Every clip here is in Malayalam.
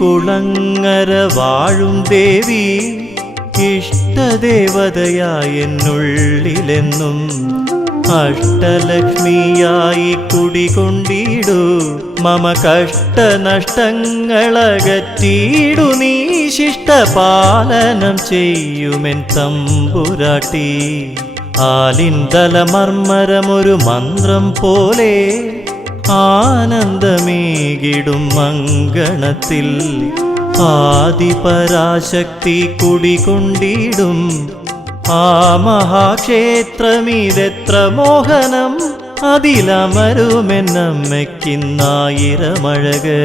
കുളങ്ങര വാഴും ദേവി ഇഷ്ടദേവതയായെന്നുള്ളിലെന്നും അഷ്ടലക്ഷ്മിയായി കുടികൊണ്ടിടൂ മമ കഷ്ടനഷ്ടങ്ങളകറ്റിയിടു നീ ശിഷ്ടപാലനം ചെയ്യുമെൻ തമ്പുരാട്ടി. ആലിന്തലമർമ്മരമൊരു മന്ത്രം പോലെ ആനന്ദമേകിടും അങ്കണത്തിൽ ആദിപരാശക്തി കുടികൊണ്ടിടും ആ മഹാക്ഷേത്രമിതെത്ര മോഹനം അതിലമരുമെന്നമ്മയ്ക്കിന്നായിരമഴക്.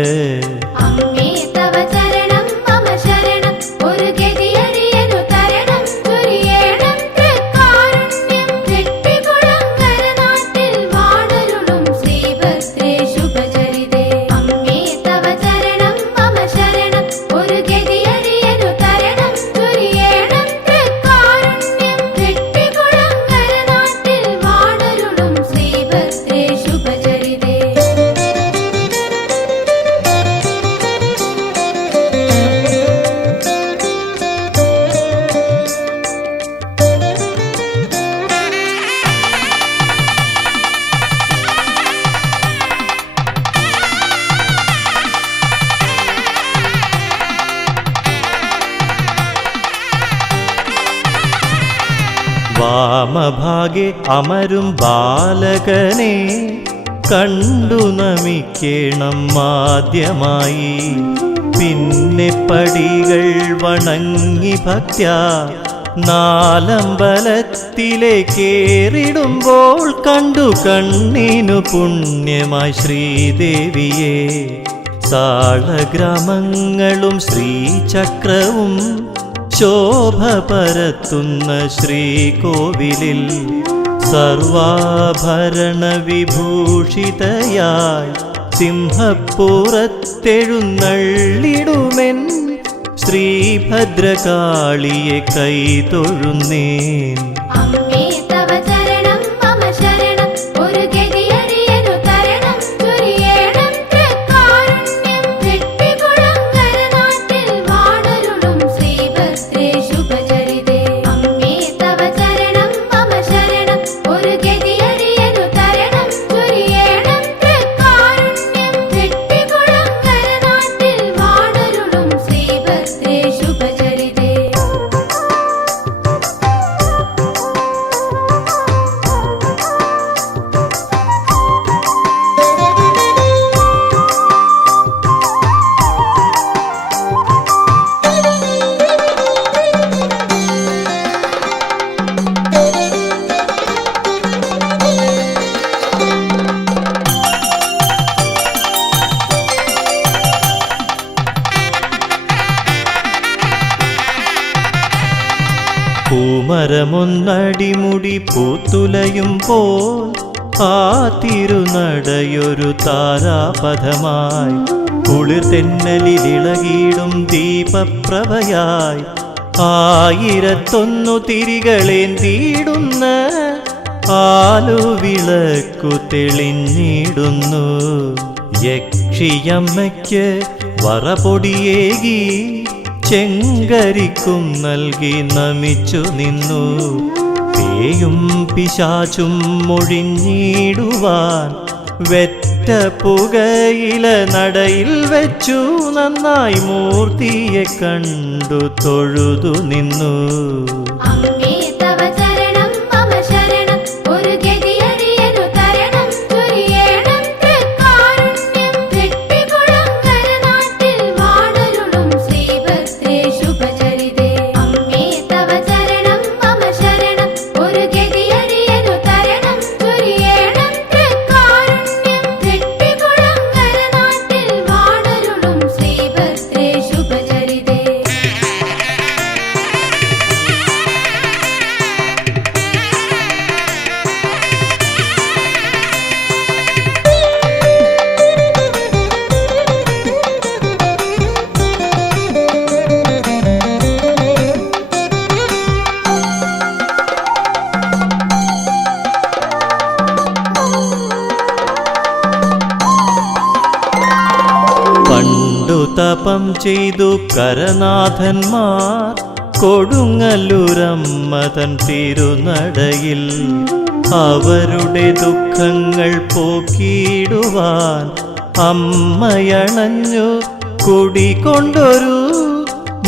വാമഭാഗെ അമരും ബാലകനെ കണ്ടു നമിക്കേണം ആദ്യമായി. പിന്നെ പടികൾ വണങ്ങി ഭക്ത്യാ നാലമ്പലത്തിലേക്കേറിടുമ്പോൾ കണ്ടു കണ്ണിനു പുണ്യമായി ശ്രീദേവിയെ. സാളഗ്രാമങ്ങളും ശ്രീചക്രവും ശോഭ പരത്തുന്ന ശ്രീകോവിലിൽ സർവാഭരണ വിഭൂഷിതയായി സിംഹപ്പുറത്തെഴുന്നള്ളിടുമെൻ ശ്രീഭദ്രകാളിയെ കൈതൊഴുന്നേൻ. പൂമരമൊന്നടിമുടി പൂത്തുലയും പോൽ ആ തിരുനടയൊരു താരാപഥമായി കുളിർതെന്നലിളിളകിടും ദീപപ്രഭയായി 1001 തിരികളേന്തിയിടുന്ന ആലുവിളക്കു തെളിഞ്ഞിടുന്നു. യക്ഷിയമ്മയ്ക്ക് വറപൊടിയേകി ചെങ്കരിക്കും നൽകി നമിച്ചു നിന്നു. പേയും പിശാചും മൊഴിഞ്ഞിടുവാൻ വെറ്റ പുകയില നടയിൽ വെച്ചു നന്നായി മൂർത്തിയെ കണ്ടു തൊഴുതു നിന്നു. തപം ചെയ്തു കരനാഥന്മാർ കൊടുങ്ങല്ലൂരമ്മതൻ തിരുനടയിൽ അവരുടെ ദുഃഖങ്ങൾ പോക്കിയിടുവാൻ അമ്മയണഞ്ഞു കുടികൊണ്ടൊരു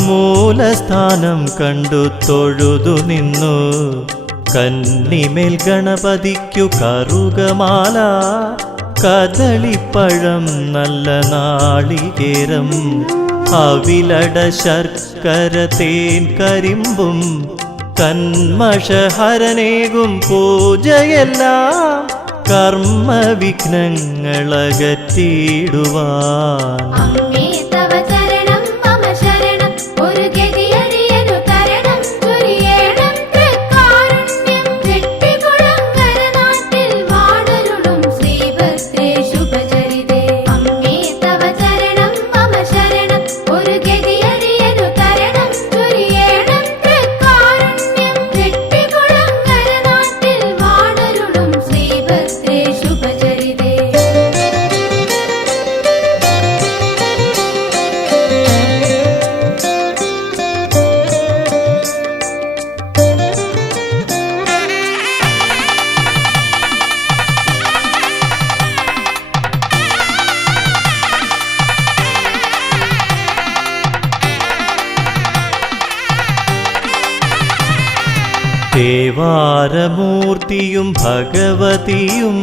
മൂലസ്ഥാനം കണ്ടു തൊഴുതു നിന്നു. കന്നിമേൽ ഗണപതിക്കു കറുകമാല, കദളിപ്പഴം, നല്ല നാളികേരം, അവിലട ശർക്കര തേൻ കരിമ്പും കന്മഷഹരനേകും പൂജയെല്ലാം കർമ്മവിഘ്നങ്ങളകറ്റിടുവാൻ. ദേവാരമൂർത്തിയും ഭഗവതിയും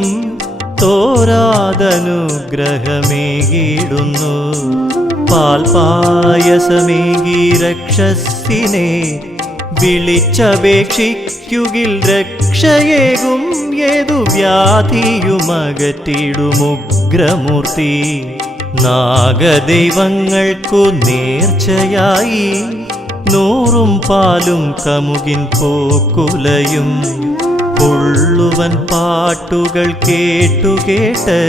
തോരാതനുഗ്രഹമേകിടുന്നു. പാൽപായസമേകി രക്ഷസിനെ വിളിച്ചപേക്ഷിക്കുകിൽ രക്ഷയേകും. ഏതു വ്യാധിയുമകറ്റിടുമുഗ്രമൂർത്തി. നാഗദൈവങ്ങൾക്കു നേർച്ചയായി നൂറും പാലും കമുകിൻ പൂക്കുലയും പുള്ളുവൻ പാട്ടുകൾ കേട്ടുകേട്ട്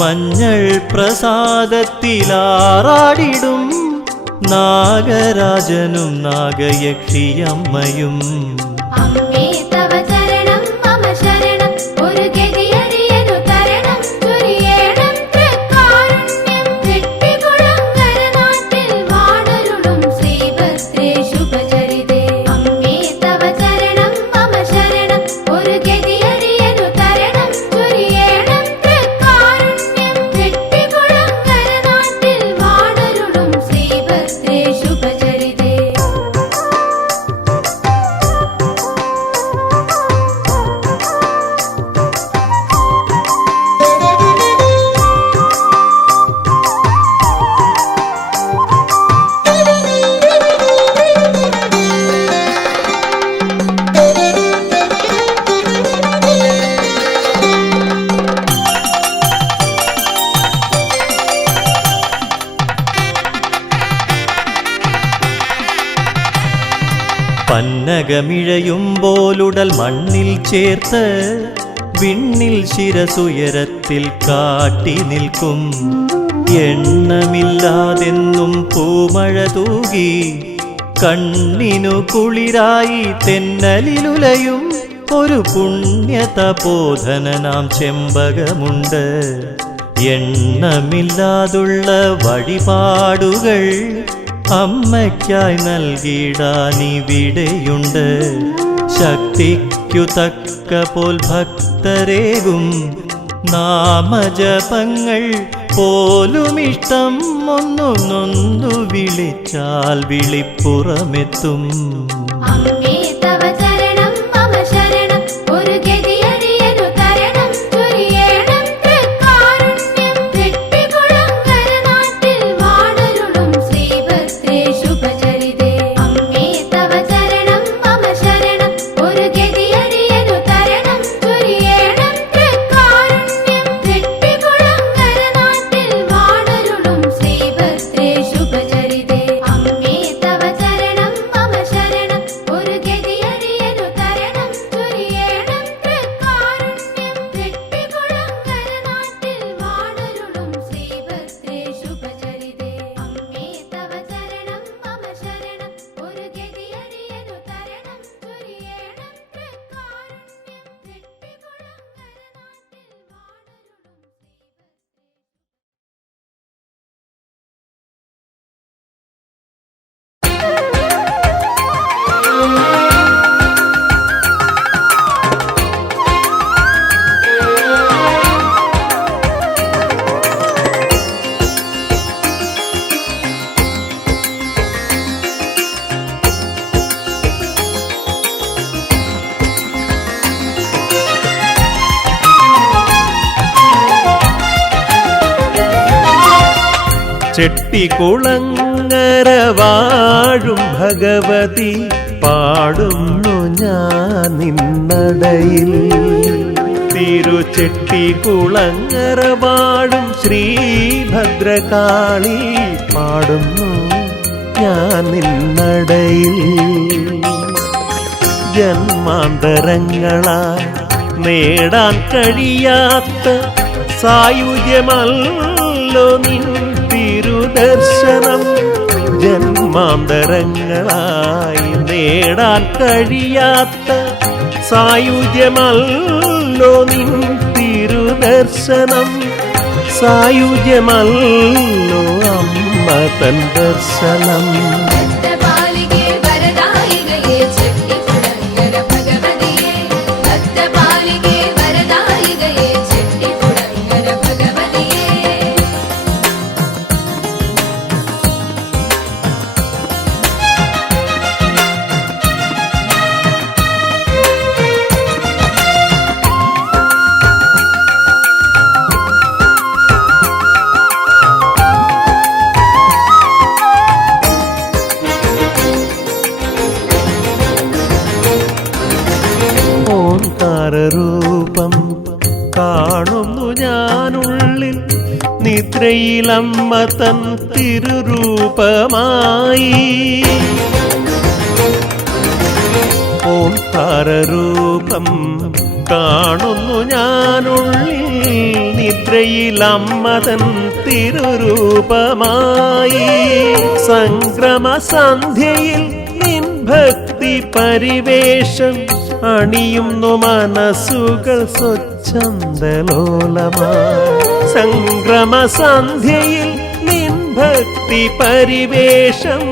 മഞ്ഞൾ പ്രസാദത്തിലാറാടിടും നാഗരാജനും നാഗയക്ഷിയമ്മയും. പന്നകമിഴയുമ്പോലുടൽ മണ്ണിൽ ചേർത്ത് വിണ്ണിൽ ശിരസുയരത്തിൽ കാട്ടി നിൽക്കും. എണ്ണമില്ലാതെന്നും പൂമഴ തൂകി കണ്ണിനു കുളിരായി തെന്നലിലുലയും ഒരു പുണ്യതപോധനനാം ചെമ്പകമുണ്ട്. എണ്ണമില്ലാതുള്ള വഴിപാടുകൾ അമ്മയ്ക്കായി നൽകിടാനിവിടെയുണ്ട്. ശക്തിക്കു തക്ക പോൽ ഭക്തരേകും നാമജപങ്ങൾ പോലുമിഷ്ടം. ഒന്നു നൊന്തു വിളിച്ചാൽ വിളിപ്പുറമെത്തും. ഒരു ഗതി ചെട്ടികുളങ്ങര വാഴും ഭഗവതി പാടുന്നു ഞാൻ നിന്നടയിൽ. തിരുചെട്ടികുളങ്ങര വാഴും ശ്രീഭദ്രകാളി പാടുന്നു ഞാൻ നിന്നടയിൽ. ജന്മാന്തരങ്ങളാൽ നേടാൻ കഴിയാത്ത സായുജ്യമല്ലോ നിൻ തിരുദർശനം. ജന്മാന്തരങ്ങളായി നേടാൻ കഴിയാത്ത സായുജ്യമല്ലോ നിൻ തിരുദർശനം. സായുജ്യമല്ലോ അമ്മ തൻ ദർശനം. ഓംകാരരൂപം കാണുന്നു ഞാനുള്ളിൽ, നിദ്രയിലമ്മ തൻ തിരുരൂപമായി. ഓംകാരരൂപം കാണുന്നു ഞാനുള്ളിൽ, നിദ്രയിലമ്മ തൻ തിരുരൂപമായി. സംക്രമസന്ധ്യയിൽ നിൻ ഭക്തി പരിവേഷം അണിയുന്നു മനസ്സുകൾ സ്വച്ഛന്തലോലമായി. സംക്രമസന്ധ്യയിൽ നിൻ ഭക്തി പരിവേഷം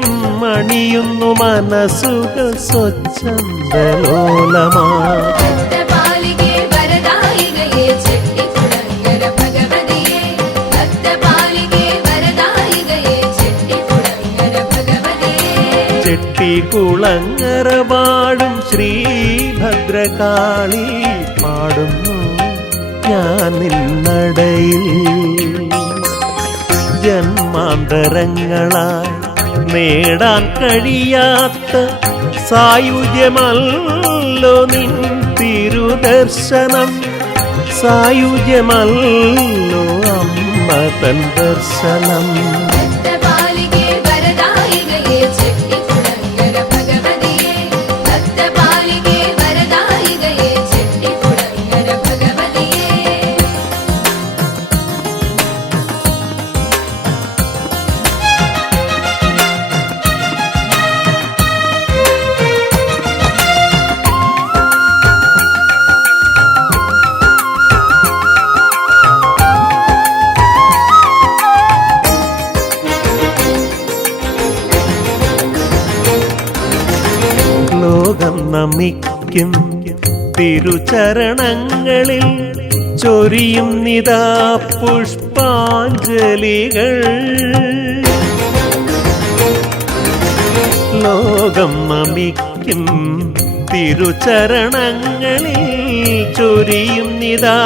അണിയുന്നു മനസ്സുകൾ സ്വച്ഛന്തലോലമായി. ചെട്ടികുളങ്ങര വാഴും ശ്രീഭദ്രകാളി പാടുന്നു ഞാൻ നിന്നടയിൽ. ജന്മാന്തരങ്ങളായി നേടാൻ കഴിയാത്ത സായുജ്യമല്ലോ നിൻ തിരുദർശനം. സായുജ്യമല്ലോ അമ്മ തൻ ദർശനം. ലോകം നമിക്കും തിരുചരണങ്ങളിൽ ചൊരിയും നിതാ പുഷ്പാഞ്ജലികൾ. ലോകം നമിക്കും തിരുചരണങ്ങളിൽ ചൊരിയും നിതാ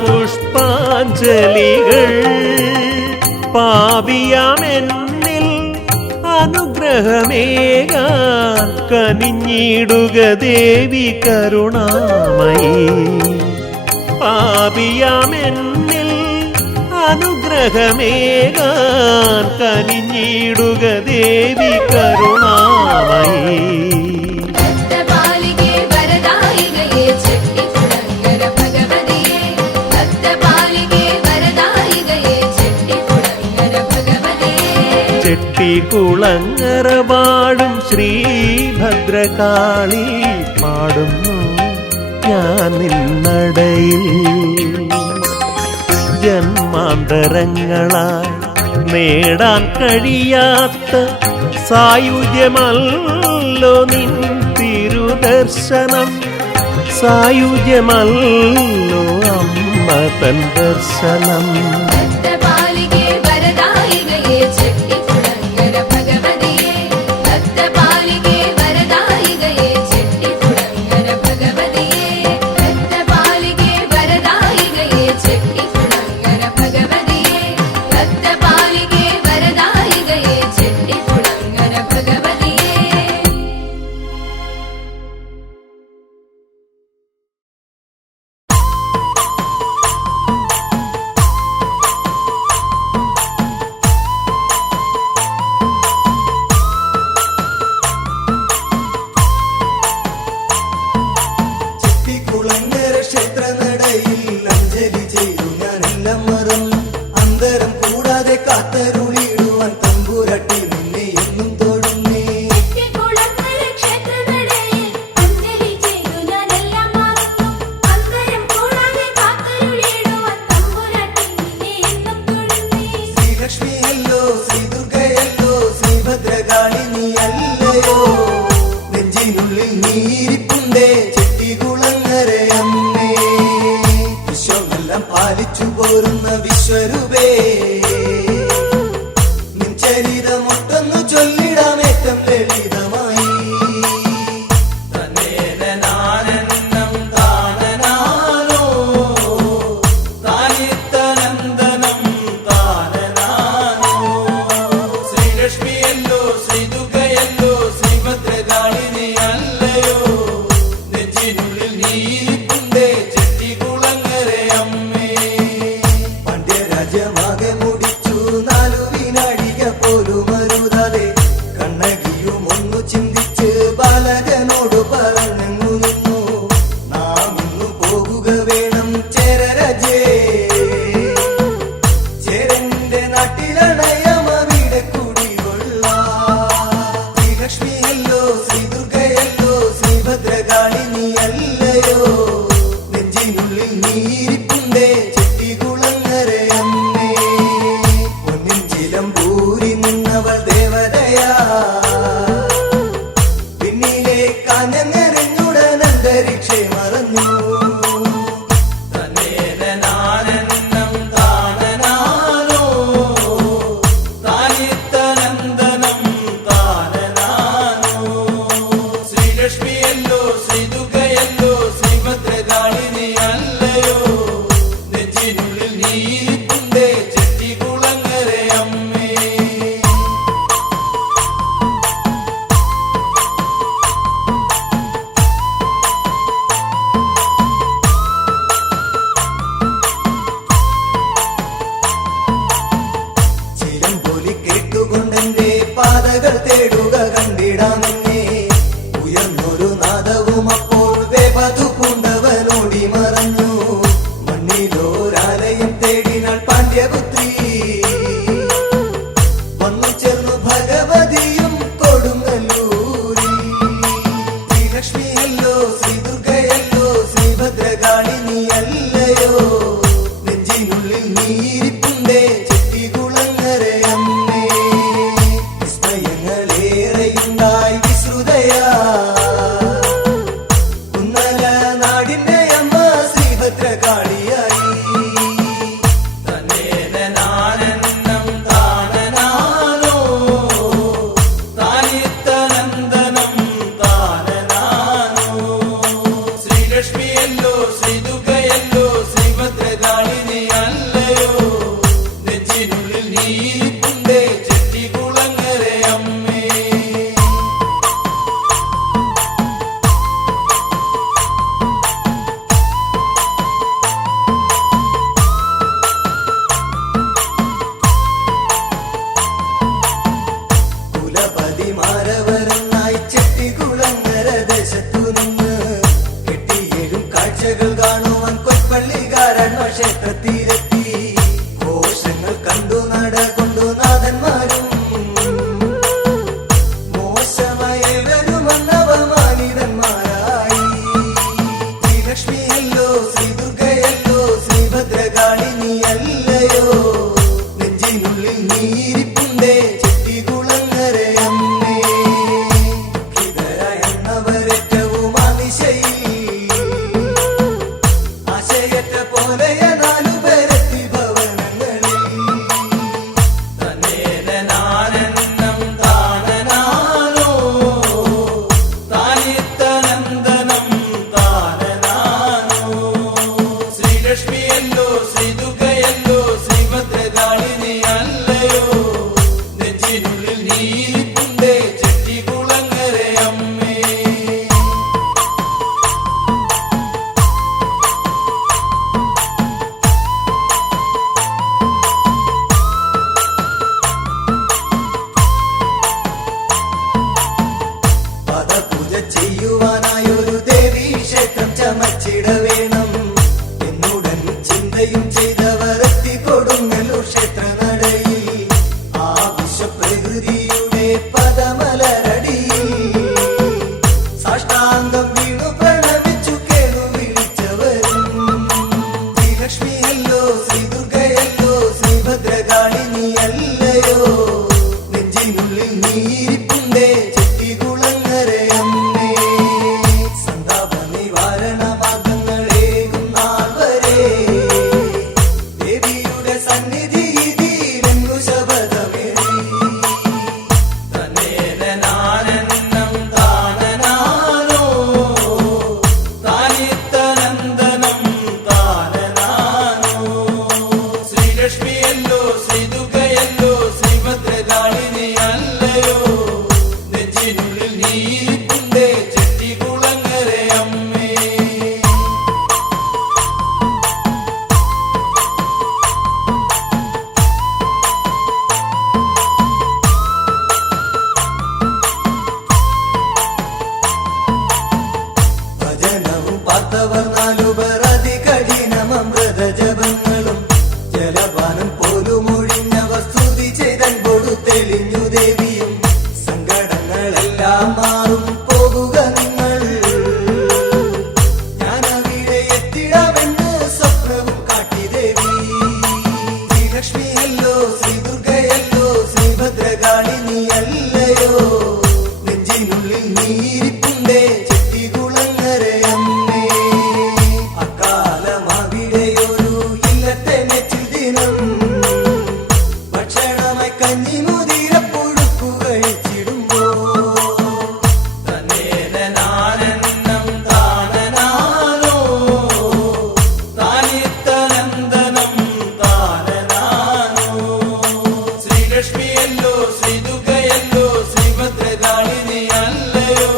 പുഷ്പാഞ്ജലികൾ. പാപിയാമെന്നിൽ അനുഗ്രഹമേകാൻ കനിഞ്ഞിടുക ദേവി കരുണാമയി. പാപിയാമെന്നിൽ അനുഗ്രഹമേകാൻ കനിഞ്ഞിടുക ദേവി കരുണാമയി. ചെട്ടികുളങ്ങര വാഴും ശ്രീഭദ്രകാളി പാടുന്നു ഞാൻ നിന്നടയിൽ. ജന്മാന്തരങ്ങളായി നേടാൻ കഴിയാത്ത സായുജ്യമല്ലോ നിൻ തിരുദർശനം. സായുജ്യമല്ലോ അമ്മ തൻ ദർശനം. भगवतिये ചേരനോട് പറഞ്ഞെന്നു നിന്നു, നാം ഇന്നു പോകുക വേണം ചേരരാജേ. ചേരന്റെ നാട്ടിലണയം അവിടെ കുടികൊള്ളാം. ശ്രീലക്ഷ്മിയല്ലോ ശ്രീദുർഗയല്ലോ ശ്രീഭദ്രകാളിനി അല്ലയോ, നെഞ്ചിനുള്ളിൽ നീരിപ്പുണ്ടേ ചെട്ടികുളങ്ങരയമ്മേ. പൊന്നിൻ ചിലമ്പൂരി നിന്നവൾ ദേവതയാ, പിന്നിലെ കാഞ്ഞങ്ങരഞ്ഞുടൻ അന്തരീക്ഷേ മറഞ്ഞു. തന്നേനാനന്ദം താനനാനോ, താനിത്തനന്ദനം താനനാനോ. ശ്രീലക്ഷ്മിയല്ലോ ശ്രീദുർഗയല്ലോ ശ്രീഭദ്രകാളിനി അല്ലയോ, നെഞ്ചിനുള്ളിൽ നീരിപ്പുണ്ടേ ചെട്ടികുളങ്ങരയമ്മേ. ചിലമ്പൊലി കേട്ടുകൊണ്ടെന്റെ പാതകൾ തേടുക കണ്ടിടാമെന്നേ. ഉയർന്നൊരു നാദവും അപ്പോൾ വേപതു പൂണ്ടവനോടി മറഞ്ഞു. മണ്ണിലോരാലയം തേടിനാൾ പാണ്ഡ്യപുത്രി, വന്നു ചേർന്നു ഭഗവതിയും കൊടുങ്ങല്ലൂരിൽ. ശ്രീലക്ഷ്മിയല്ലോ ശ്രീദുർഗയല്ലോ ശ്രീഭദ്രകാളിനി അല്ലയോ, നെഞ്ചിനുള്ളിൽ നീരിപ്പുണ്ടേ ചെട്ടികുളങ്ങരയമ്മേ. വിസ്മയങ്ങളേറെയുണ്ടായി വിശ്രുതയാ, കുന്നല നാടിന്റെ അമ്മ ശ്രീഭദ്രകാളിയായി. തന്നേനാനന്ദം താനനാനോ, താനിത്തനന്ദനം താനനാനോ. ശ്രീലക്ഷ്മിയല്ലോ ശ്രീദുർഗയല്ലോ ശ്രീഭദ്രകാളിനി അല്ലയോ, നെഞ്ചിനുള്ളിൽ നീരിപ്പുണ്ടേ ചെട്ടികുളങ്ങരയമ്മേ. കുലപതിമാരവരെന്നായി ചെട്ടികുളങ്ങര ദേശത്തു നിന്ന് കെട്ടിയേഴും കാഴ്ചകൾ കാണുവാൻ കൊൽപ്പള്ളിക്കാരൻ ക്ഷേത്രത്തിലെത്തി. ഘോഷങ്ങൾ കണ്ടു നടകൊണ്ടു നാഥന്മാരും മോശമയവരുമന്നവമാനിതന്മാരായി. ശ്രീലക്ഷ്മിയല്ലോ ശ്രീദുർഗയല്ലോ ശ്രീഭദ്രകാളിനി അല്ലയോ, നെഞ്ചിനുള്ളിൽ നീരിപ്പുണ്ടേ ചെട്ടികുളങ്ങരയമ്മേ. എല്ലാം മാറും പോകുക നിങ്ങൾ ഞാൻ അവിടെ എത്തിടാമെന്ന് സ്വപ്നവും കാട്ടി ദേവി ശ്രീലക്ഷ്മിയല്ലോ ശ്രീ ദുർഗയല്ലോ ശ്രീ ഭദ്രകാളിനി അല്ലയോ നെഞ്ചിനുള്ളിൽ നീരിപ്പുണ്ടേ ചെട്ടികുളങ്ങരയമ്മേ അക്കാലമവിടെയൊരു ഇല്ലത്തെ നെച്ചിൽ ദിനം ഭക്ഷണമായി കഞ്ഞിമുതിര പുഴുക്കു കഴിച്ചിടുമ്പോ തന്നേനാനന്ദം താനനാനോ താനിത്തനന്ദനം താനനാനോ ശ്രീലക്ഷ്മിയല്ലോ ശ്രീ ദുർഗയല്ലോ ശ്രീ ഭദ്രകാളിനി അല്ലയോ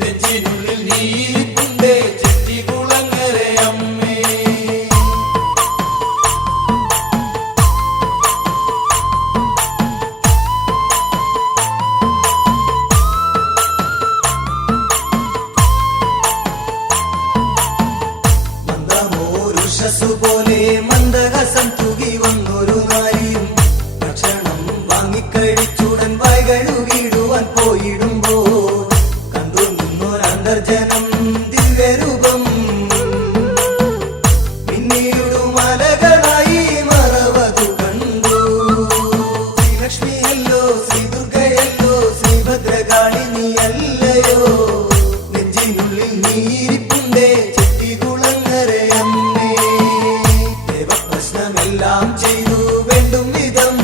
നെഞ്ചിനുള്ളിൽ നീരിപ്പുണ്ടേ ചെട്ടികുളങ്ങരയമ്മേ പോലെ മന്ദഹസം തൂകി വന്നൊരു നാരിയും ഭക്ഷണം വാങ്ങിക്കഴിച്ചുടൻ വായ്കഴുകിടുവാൻ പോയിടുമ്പോ കണ്ടു നിന്നൊരന്തർജനം ദിവ്യരൂപം പിന്നീടു മലകളായി മറവതു കണ്ടു ശ്രീലക്ഷ്മിയല്ലോ ശ്രീ ദുർഗയല്ലോ ശ്രീ ഭദ്രകാളിനി അല്ലയോ നെഞ്ചിനുള്ളിൽ നീരിപ്പുണ്ടേ ചെട്ടികുളങ്ങരയമ്മേ ദേവപ്രശ്നമെല്ലാം ചെയ്തു വേണ്ടും വിധം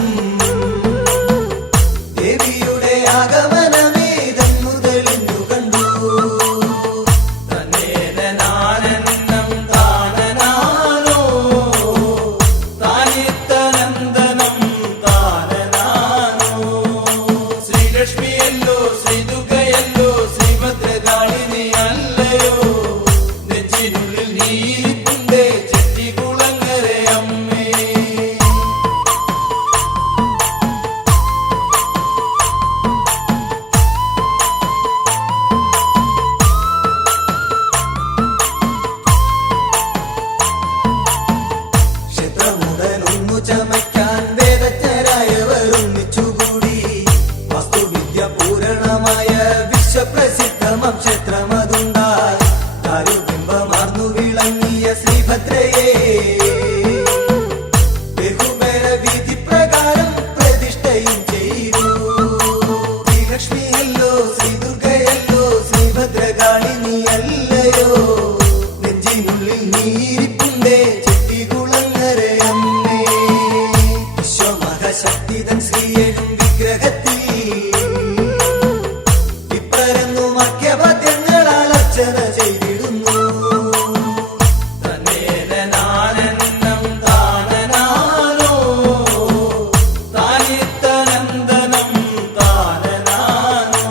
ദേവിയുടെ ആഗമനമേതെന്നു തെളിഞ്ഞു കണ്ടു തന്നേനാനന്ദം താനനാനോ താനിത്തനന്ദനം താനനാനോ ശ്രീലക്ഷ്മിയല്ലോ ശ്രീ ദുർഗയല്ലോ ശ്രീ ഭദ്രകാളിനി അല്ലയോ നെഞ്ചിനുള്ളിൽ നീരിപ്പുണ്ടേ ചെട്ടികുളങ്ങരയമ്മേ ക്ഷേത്രമുടനൊന്നു ചമയ്ക്കാൻ വേദജ്ഞരായവർ ഒന്നിച്ചുകൂടി വസ്തുവിദ്യ പൂരണമായ വിശ്വപ്രസിദ്ധമം ക്ഷേത്രമതുണ്ടായി കാരുബിംബമാർന്നു വിളങ്ങിയ ശ്രീഭദ്രയെ ബഹുബല വിധി പ്രകാരം പ്രതിഷ്ഠയും ചെയ്തു ശ്രീലക്ഷ്മിയല്ലോ ശ്രീ ദുർഗയല്ലോ ശ്രീ ഭദ്രകാളിനി അല്ലയോ നെഞ്ചിനുള്ളിൽ നീരിപ്പുണ്ടേ ചെട്ടികുളങ്ങരയമ്മേ വിശ്വമഹശക്തിതൻ ശ്രീയനും വിഗ്രഹത്തിൽ വിപ്രരന്നു മക്യപദ്യങ്ങളാൽ അർച്ചന ചെയ്തിടുന്നു തന്നേനാനന്ദം താനനാനോ താനിത്തനന്ദനം താനനാനോ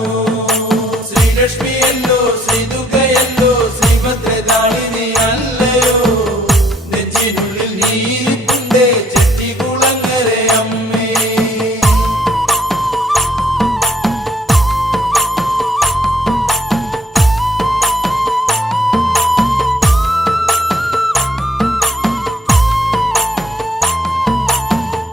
ശ്രീലക്ഷ്മിയല്ലോ ശ്രീ ദുർഗയല്ലോ ശ്രീ ഭദ്രകാളിനി അല്ലയോ നെഞ്ചിനുള്ളിൽ നീരിപ്പുണ്ടേ ചെട്ടികുളങ്ങരയമ്മേ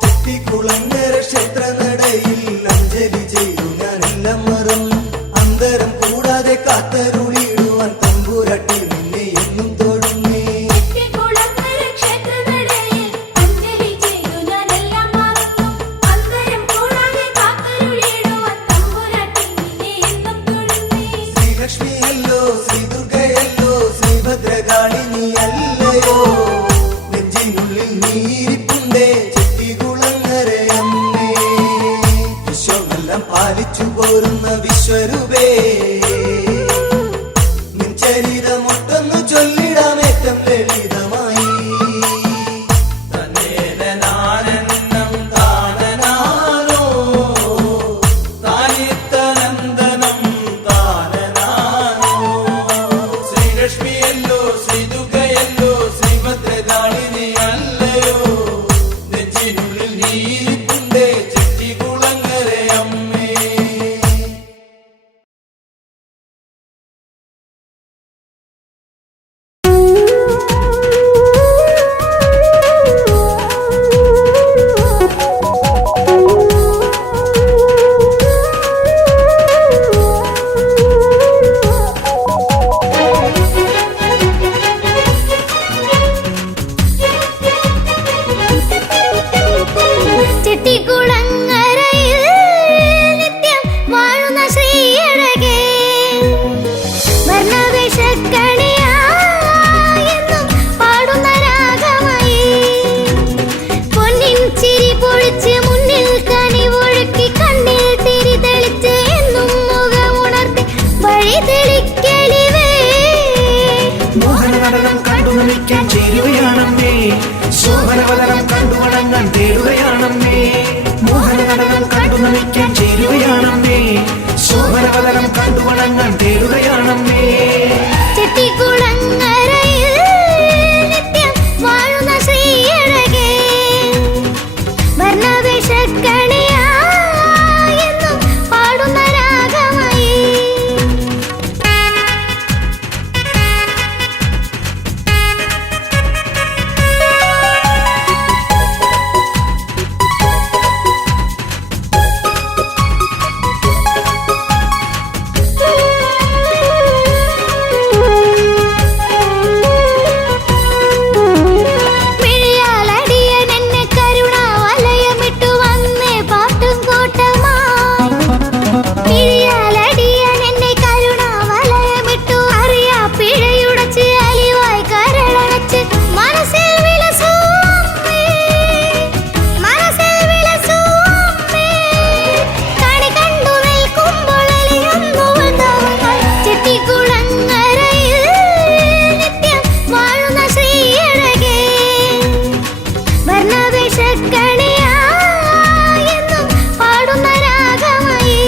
ചെട്ടികുളങ്ങര ക്ഷേത്രനടയിൽ അഞ്ജലി ചെയ്തു ഞാനെല്ലാം മറന്നു അന്തരം കൂടാതെ കാത്തരുളിടുവാൻ തമ്പുരട്ടി നിന്നെ എന്നും തൊഴുന്നേ ചെട്ടികുളങ്ങര ക്ഷേത്രനടയിൽ അഞ്ജലി ചെയ്തു ഞാനെല്ലാം മറന്നു അന്തരം കൂടാതെ കാത്തരുളിടുവാൻ തമ്പുരാട്ടി നിന്നെ എന്നും തൊഴുന്നേ ശ്രീലക്ഷ്മിയല്ലോ ശ്രീ ദുർഗയല്ലോ ശ്രീ ഭദ്രകാളിനി അല്ലയോ നെഞ്ചിനുള്ളിൽ നീരിപ്പുണ്ടേ ചെട്ടികുളങ്ങരയമ്മേ വിശ്വമെല്ലാം പാലിച്ചു പോരുന്ന വിശ്വരൂപേ നിൻ ചരിതമൊട്ടൊന്നു ചൊല്ലിടാമേറ്റം ലളിതമായി തന്നേനാനന്ദം താനനാനോ താനിത്തനന്ദനം താനനാനോ ശ്രീലക്ഷ്മിയല്ലോ ശ്രീ ദുർഗയല്ലോ ശ്രീ ഭദ്രകാളിനി അല്ലയോ നെഞ്ചിനുള്ളിൽ നീരിപ്പുണ്ടേ ചെട്ടികുളങ്ങരയമ്മേ ശോഭനവദനം കണ്ടു വണങ്ങാൻ തേടുകയാണമ്മേ. മോഹനനടനം കണ്ടു നമിക്കാൻ ചേരുകയാണമ്മേ. ശോഭനവദനം കണ്ടു വണങ്ങാൻ തേടുകയാണമ്മേ. ചെട്ടിക്കുളങ്ങരയിൽ നിത്യം വാഴുന്ന ശ്രീയഴകേ, വർണ്ണവേഷക്കണിയായെന്നും പാടുന്ന രാഗമായി. മിഴിയാലടിയൻ എന്നെ കരുണാവലയമിട്ടു വന്നേ പാട്ടും കൂട്ടമായി. മിഴിയാലടിയൻ എന്നെ കരുണാവലയമിട്ടു അറിയാ പിഴയുടച്ച് അലിവായി കരളടച്ച് മനസ്സിൽ വിലസൂമ്മേ, മനസ്സിൽ വിലസൂമ്മേ. കണി കണ്ടു നിൽക്കുമ്പോൾ എലിയുന്നു വൃന്ദാവങ്ങൾ. ചെട്ടിക്കുളങ്ങരയിൽ നിത്യം വാഴുന്ന ശ്രീയഴകേ, വർണ്ണവേഷക്കണിയായെന്നും പാടുന്ന രാഗമായി.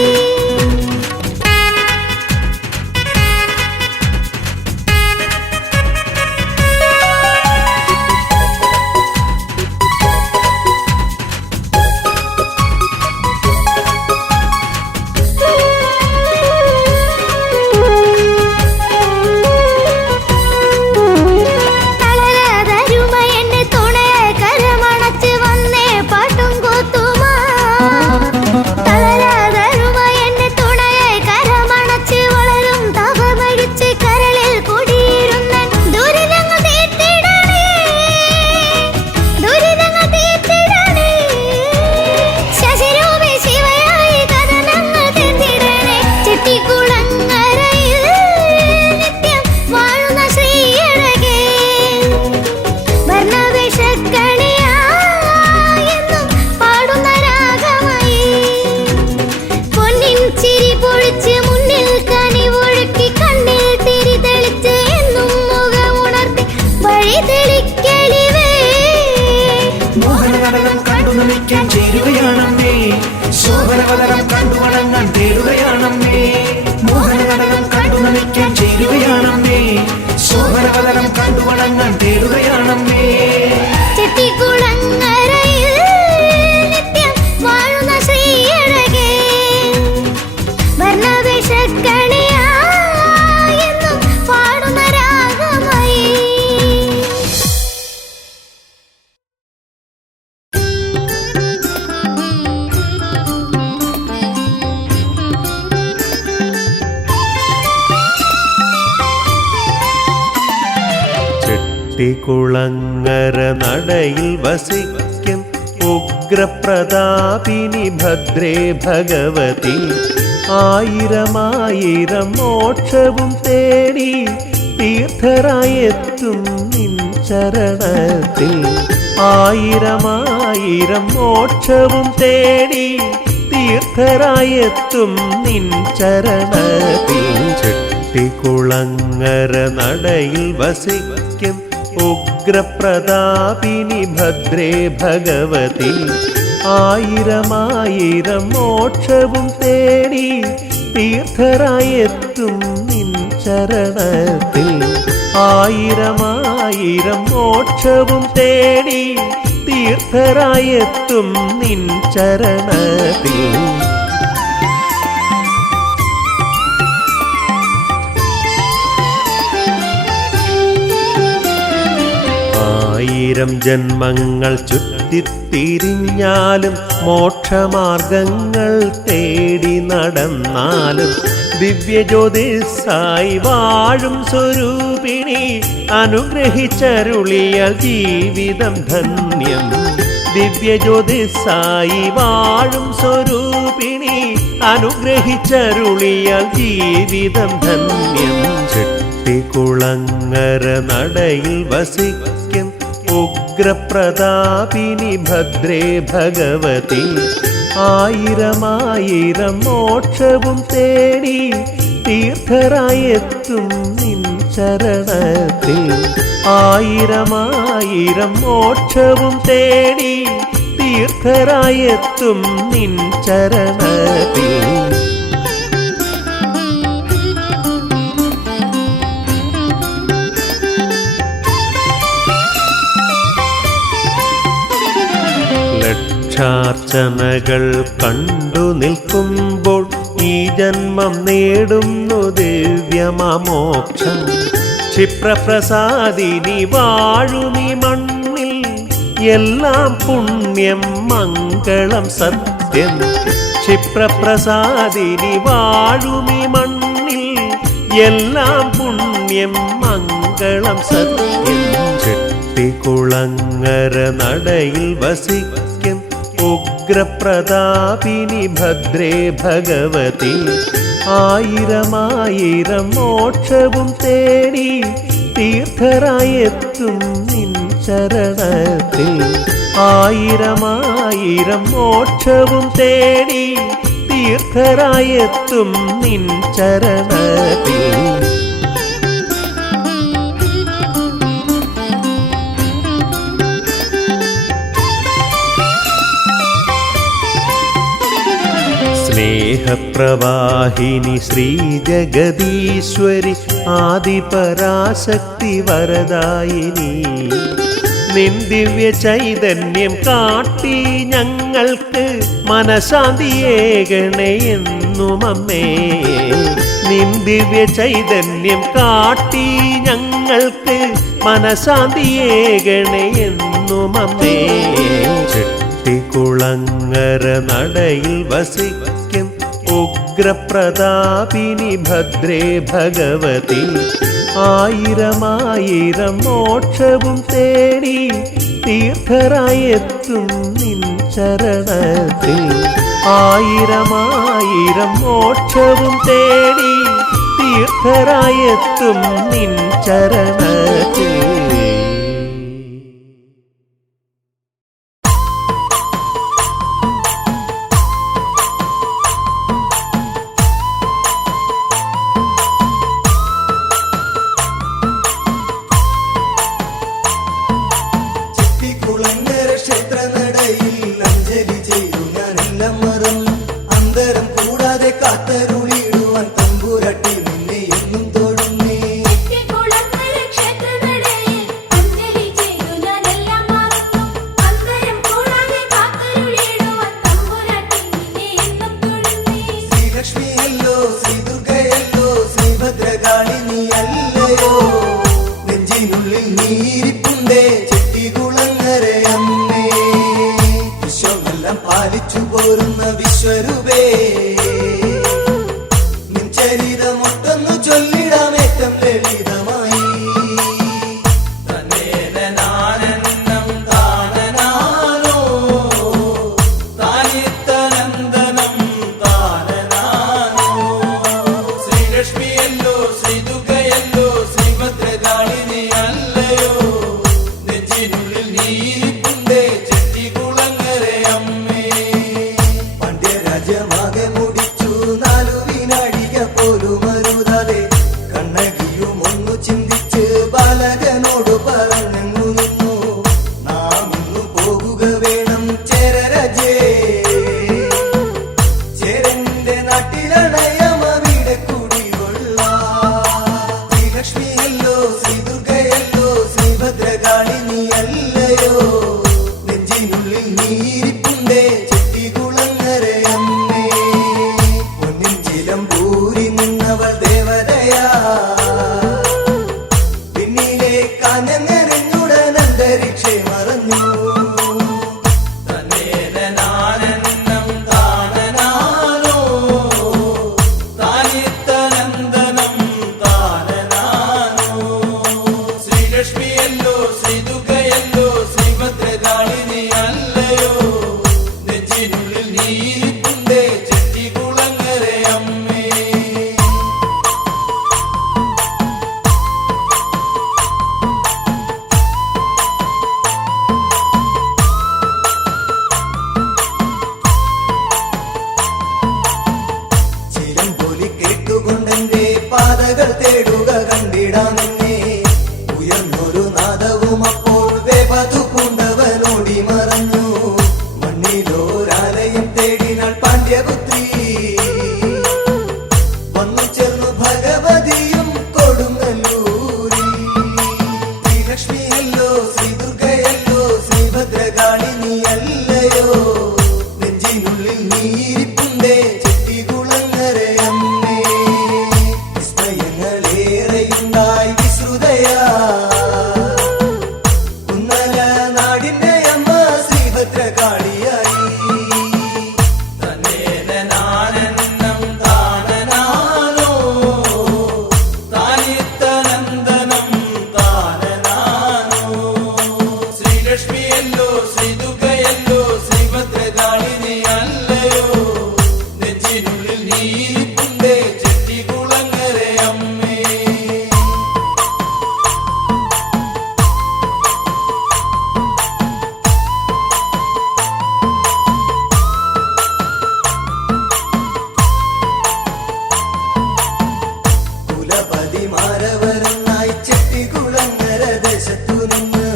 തളരാതരുമ എന്നെ തുണയായി കരമണച്ച് വന്നേ പാട്ടും കൂത്തുമായി. തളരാതരുമ എന്നെ തുണയായി കരമണച്ച് വളരും തകമഴിച്ച് കരളിൽ കുടിയിരുന്നൻ. ദുരിതങ്ങൾ തീർത്തിടണേ, ദുരിതങ്ങൾ തീർത്തിടണേ. ശശിരൂപി ശിവയായി കഥനങ്ങൾ തീർത്തിടണേ. ചെട്ടിക്കുളങ്ങരയിൽ നിത്യം വാഴുന്ന ശ്രീയഴകേ, വർണ്ണവേഷക്കണിയായെന്നും പാടുന്ന രാഗമായി. പൊന്നിൻ ചിരി പൊഴിച്ച് മുന്നിൽ കനിവൊഴുക്കി കണ്ണിൽ തിരി തെളിച്ച് എന്നും മുഖമുണർത്തി വഴി തെളിക്കലിവേ. മോഹനനടനം കണ്ടു നമിക്കാൻ ചേരുകയാണമ്മേ. ശോഭനവദനം കണ്ടു വണങ്ങാൻ തേടുകയാണമ്മേ. മോഹനനടനം കണ്ടു നമിക്കാൻ ചേരുകയാണമ്മേ. ശോഭനവദനം കണ്ടു വണങ്ങാൻ തേടുകയാണമ്മേ. ചെട്ടിക്കുളങ്ങരയിൽ നിത്യം വാഴുന്ന ശ്രീയഴകേ, വർണ്ണവേഷക്കണിയായെന്നും പാടുന്ന രാഗമായി. ചെട്ടിക്കുളങ്ങര നടയിൽ വസിക്കും ഉഗ്രപ്രതാപിനി ഭദ്രേ ഭഗവതി. ആയിരമായിരം മോക്ഷവും തേടി തീർത്ഥരായെത്തും നിൻ ചരണത്തിൽ. ആയിരമായിരം മോക്ഷവും തേടി തീർത്ഥരായെത്തും നിൻ ചരണത്തിൽ. ചെട്ടിക്കുളങ്ങര നടയിൽ വസിക്കും ഉഗ്രപ്രതാപിനി ഭദ്രേ ഭഗവതി. ആയിരമായിരം മോക്ഷവും തേടി തീർത്ഥരായെത്തും നിൻ ചരണത്തിൽ. ആയിരമായിരം മോക്ഷവും തേടി തീർത്ഥരായെത്തും നിൻ ചരണത്തിൽ. ആയിരം ജന്മങ്ങൾ ചുറ്റിത്തിരിഞ്ഞാലും മോക്ഷമാർഗങ്ങൾ തേടി നടന്നാലും ദിവ്യജ്യോതിസായി വാഴും സ്വരൂപിണി അനുഗ്രഹിച്ചരുളിയാൽ ജീവിതം ധന്യം. ദിവ്യജ്യോതിസായി വാഴും സ്വരൂപിണി അനുഗ്രഹിച്ചരുളിയാൽ ജീവിതം ധന്യം. ചെട്ടിക്കുളങ്ങര നടയിൽ വസിക്കും ഉഗ്രപ്രതാപിനി ഭദ്രേ ഭഗവതി. ആയിരമായിരം മോക്ഷവും തേടി തീർത്ഥരായെത്തും നിൻ ചരണത്തിൽ ആയിരമായിരം മോക്ഷവും തേടി തീർത്ഥരായെത്തും നിൻ ചരണത്തിൽ ലക്ഷാർച്ചനകൾ കണ്ടു നിൽക്കുമ്പോൾ ഈ ജന്മം നേടുന്നു ദിവ്യമോക്ഷം ക്ഷിപ്രപ്രസാദിനി വാഴുമീ മണ്ണിൽ എല്ലാം പുണ്യം മംഗളം സത്യം ക്ഷിപ്രപ്രസാദിനി വാഴുമീ മണ്ണിൽ എല്ലാം പുണ്യം മംഗളം സത്യം ചെട്ടിക്കുളങ്ങര നടയിൽ വസിക്കും ഉഗ്രപ്രതാപിനി ഭദ്രേ ഭഗവതി ആയിരമായിരം മോക്ഷവും തേടി തീർത്ഥരായെത്തും നിൻ ചരണത്തിൽ ആയിരമായിരം മോക്ഷവും തേടി തീർത്ഥരായെത്തും നിൻ ചരണത്തിൽ സ്നേഹപ്രവാഹിനി ശ്രീ ജഗദീശ്വരി ആദിപരാശക്തി വരദായിനി നിൻ ദിവ്യ ചൈതന്യം കാട്ടി ഞങ്ങൾക്ക് മനഃശാന്തിയേകണേ എന്നും അമ്മേ നിൻ ദിവ്യ ചൈതന്യം കാട്ടി ഞങ്ങൾക്ക് മനഃശാന്തിയേകണേ എന്നും അമ്മേ ചെട്ടിക്കുളങ്ങര നടയിൽ വസിക്കും ഉഗ്രപ്രതാപിനി ഭദ്രേ ഭഗവതി ആയിരമായിരം മോക്ഷവും തേടി തീർത്ഥരായെത്തും നിൻ ചരണത്തിൽ ആയിരമായിരം മോക്ഷവും തേടി തീർത്ഥരായെത്തും നിൻ ചരണത്തിൽ രാജ്യമാകെ മുടിച്ചു 4 വിനാഴിക പോലും അരുതാതെ കണ്ണകിയും ഒന്ന് നദിയും കൊടുങ്ങല്ലൂരിൽ. ശ്രീലക്ഷ്മിയല്ലോ ശ്രീദുർഗയല്ലോ ശ്രീഭദ്രകാളിനി അല്ലയോ, നെഞ്ചിനുള്ളിൽ നീരിപ്പുണ്ടേ ചെട്ടികുളങ്ങരയമ്മേ. വിസ്മയങ്ങളേറെയുണ്ടായി വിശ്രുതയാ കുന്നല നാടിന്റെ അമ്മ ശ്രീഭദ്രകാളിയായി. ശ്രീലക്ഷ്മിയല്ലോ ശ്രീദുർഗയല്ലോ ശ്രീഭദ്രകാളിനി അല്ലയോ, നെഞ്ചിനുള്ളിൽ നീരിപ്പുണ്ടേ ചെട്ടികുളങ്ങരയമ്മേ. കുലപതിമാരവരനായി ചെട്ടികുളങ്ങര ദേശത്തു നിന്ന്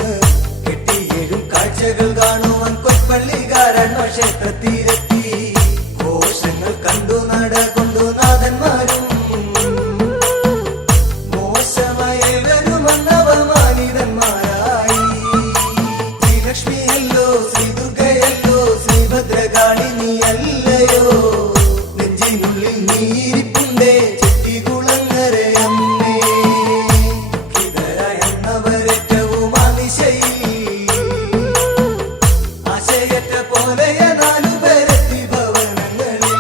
കെട്ടിയേഴും കാഴ്ചകൾ കാണുവാൻ കൊൽപ്പള്ളിക്കാരൻ ക്ഷേത്രത്തിലെത്തി. ഘോഷങ്ങൾ കണ്ടു നടകൊണ്ടു നാഥന്മാരും മോശമയവരും അന്നവമാനിതന്മാരായി. ശ്രീലക്ഷ്മിയല്ലോ ശ്രീദുർഗയല്ലോ ശ്രീഭദ്രകാളിനി അല്ലയോ, നെഞ്ചിനുള്ളിൽ നീരിപ്പുണ്ടേ ചെട്ടികുളങ്ങരയമ്മേ. ഇതര എന്നവരേറ്റവും അതിശയിൽ ആശയറ്റ പോലെയ നാലുപേരെത്തി ഭവനങ്ങളിൽ.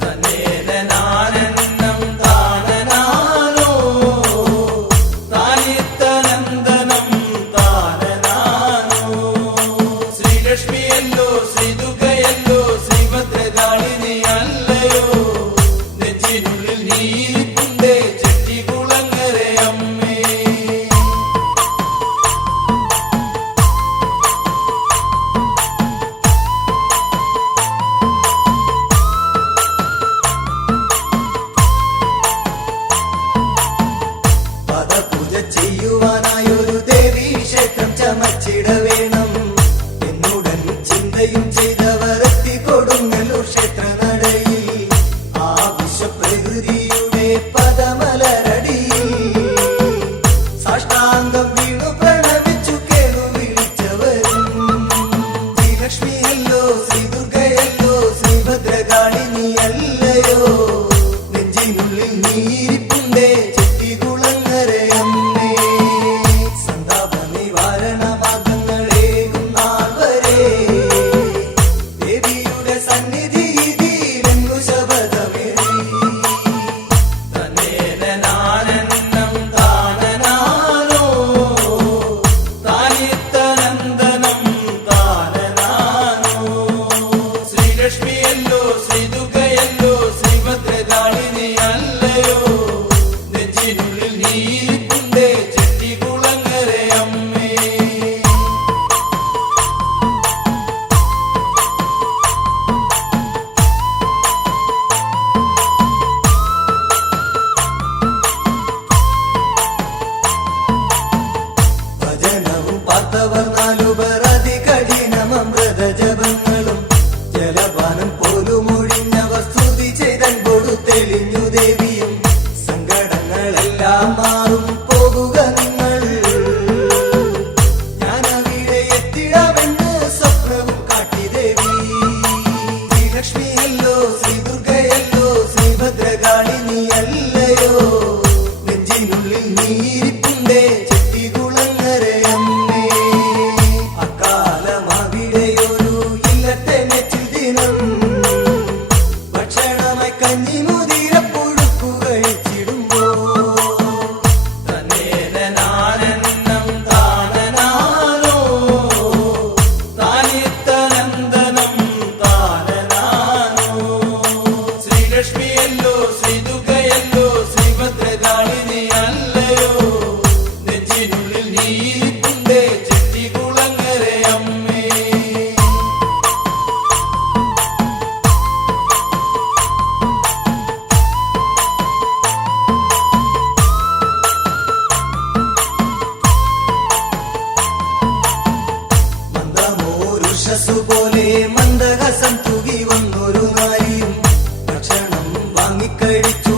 തന്നേനാനന്ദം താനനാനോ, താനിത്തനന്ദനം താനനാനോ. ശ്രീലക്ഷ്മിയല്ലോ ശ്രീദുർഗയല്ലോ ശ്രീഭദ്രകാളിനി അല്ലയോ, നെഞ്ചിനുള്ളിൽ നീരിപ്പുണ്ടേ ചെട്ടികുളങ്ങരയമ്മേ. പദപൂജ ചെയ്യുവാനായൊരു ദേവീ ക്ഷേത്രം ചമച്ചിട വേണം എന്നുടൻ ചിന്തയും ചെയ്തവർ എത്തി കൊടുങ്ങല്ലൂർ ക്ഷേത്ര നടയിൽ. ആ വിശ്വപ്രകൃതിയുടെ പദമലരടിയിൽ സാഷ്ടാംഗം വീണു പ്രണമിച്ചു കേളു വിളിച്ചവരും. ശ്രീലക്ഷ്മിയല്ലോ ശ്രീദുർഗയല്ലോ ശ്രീഭദ്രകാളിനി അല്ലയോ, നെഞ്ചിനുള്ളിൽ നീരിപ്പുണ്ടേ ചെട്ടികുളങ്ങരയമ്മേ. സന്താപ നിവാരണ മാർഗങ്ങളേകും നാൾ വരെ ദേവിയുടെ സന്നിധി ഇതിലെങ്ങു ശബദമേറി. തന്നേനാനന്ദം താനനാനോ, താനിത്തനന്ദനം താനനാനോ. ശ്രീലക്ഷ്മിയല്ലോ ശ്രീദുർഗയല്ലോ ശ്രീഭദ്രകാളിനി അല്ലയോ, നെഞ്ചിനുള്ളിൽ നീരിപ്പുണ്ടേ ചെട്ടികുളങ്ങരയമ്മേ. ഭജനവും പാർത്തവർ നാലുപേർ അതികഠിനമൃത ജപങ്ങളും ജലപാനം പോലും ഒഴിഞ്ഞവർ സ്തുതി ചെയ്തൻപോടു തെളിഞ്ഞു ദേവിയും. സങ്കടങ്ങളെല്ലാം മാറും പോകുക നിങ്ങൾ, ഞാനവിടെ എത്തിടാമെന്ന് സ്വപ്നവും കാട്ടി ദേവി. ശ്രീലക്ഷ്മിയല്ലോ ശ്രീദുർഗയല്ലോ ശ്രീഭദ്രകാളിനി അല്ലയോ, നെഞ്ചിനുള്ളിൽ നീരിപ്പുണ്ടേ ചെട്ടികുളങ്ങരയമ്മേ. അക്കാലമവിടെയൊരു ഇല്ലത്തെ നെച്ചിൽ ദിനം ഭക്ഷണമായി കഞ്ഞിമുതിരപ്പുഴുക്കു കഴിച്ചിടുമ്പോ തന്നേനാനന്ദം താനനാനോ, താനിത്തനന്ദനം താനനാനോ. ശ്രീലക്ഷ്മിയല്ലോ ശ്രീദുർഗയല്ലോ ശ്രീഭദ്രകാളിനി അല്ലയോ, നെഞ്ചിനുള്ളിൽ നീരിപ്പുണ്ടേ ചെട്ടികുളങ്ങരയമ്മേ. മന്ദമോരുഷസു പോലെ മന്ദഹസം തൂകി വന്നൊരു നാരിയും ഭക്ഷണം വാങ്ങിക്കഴിച്ചു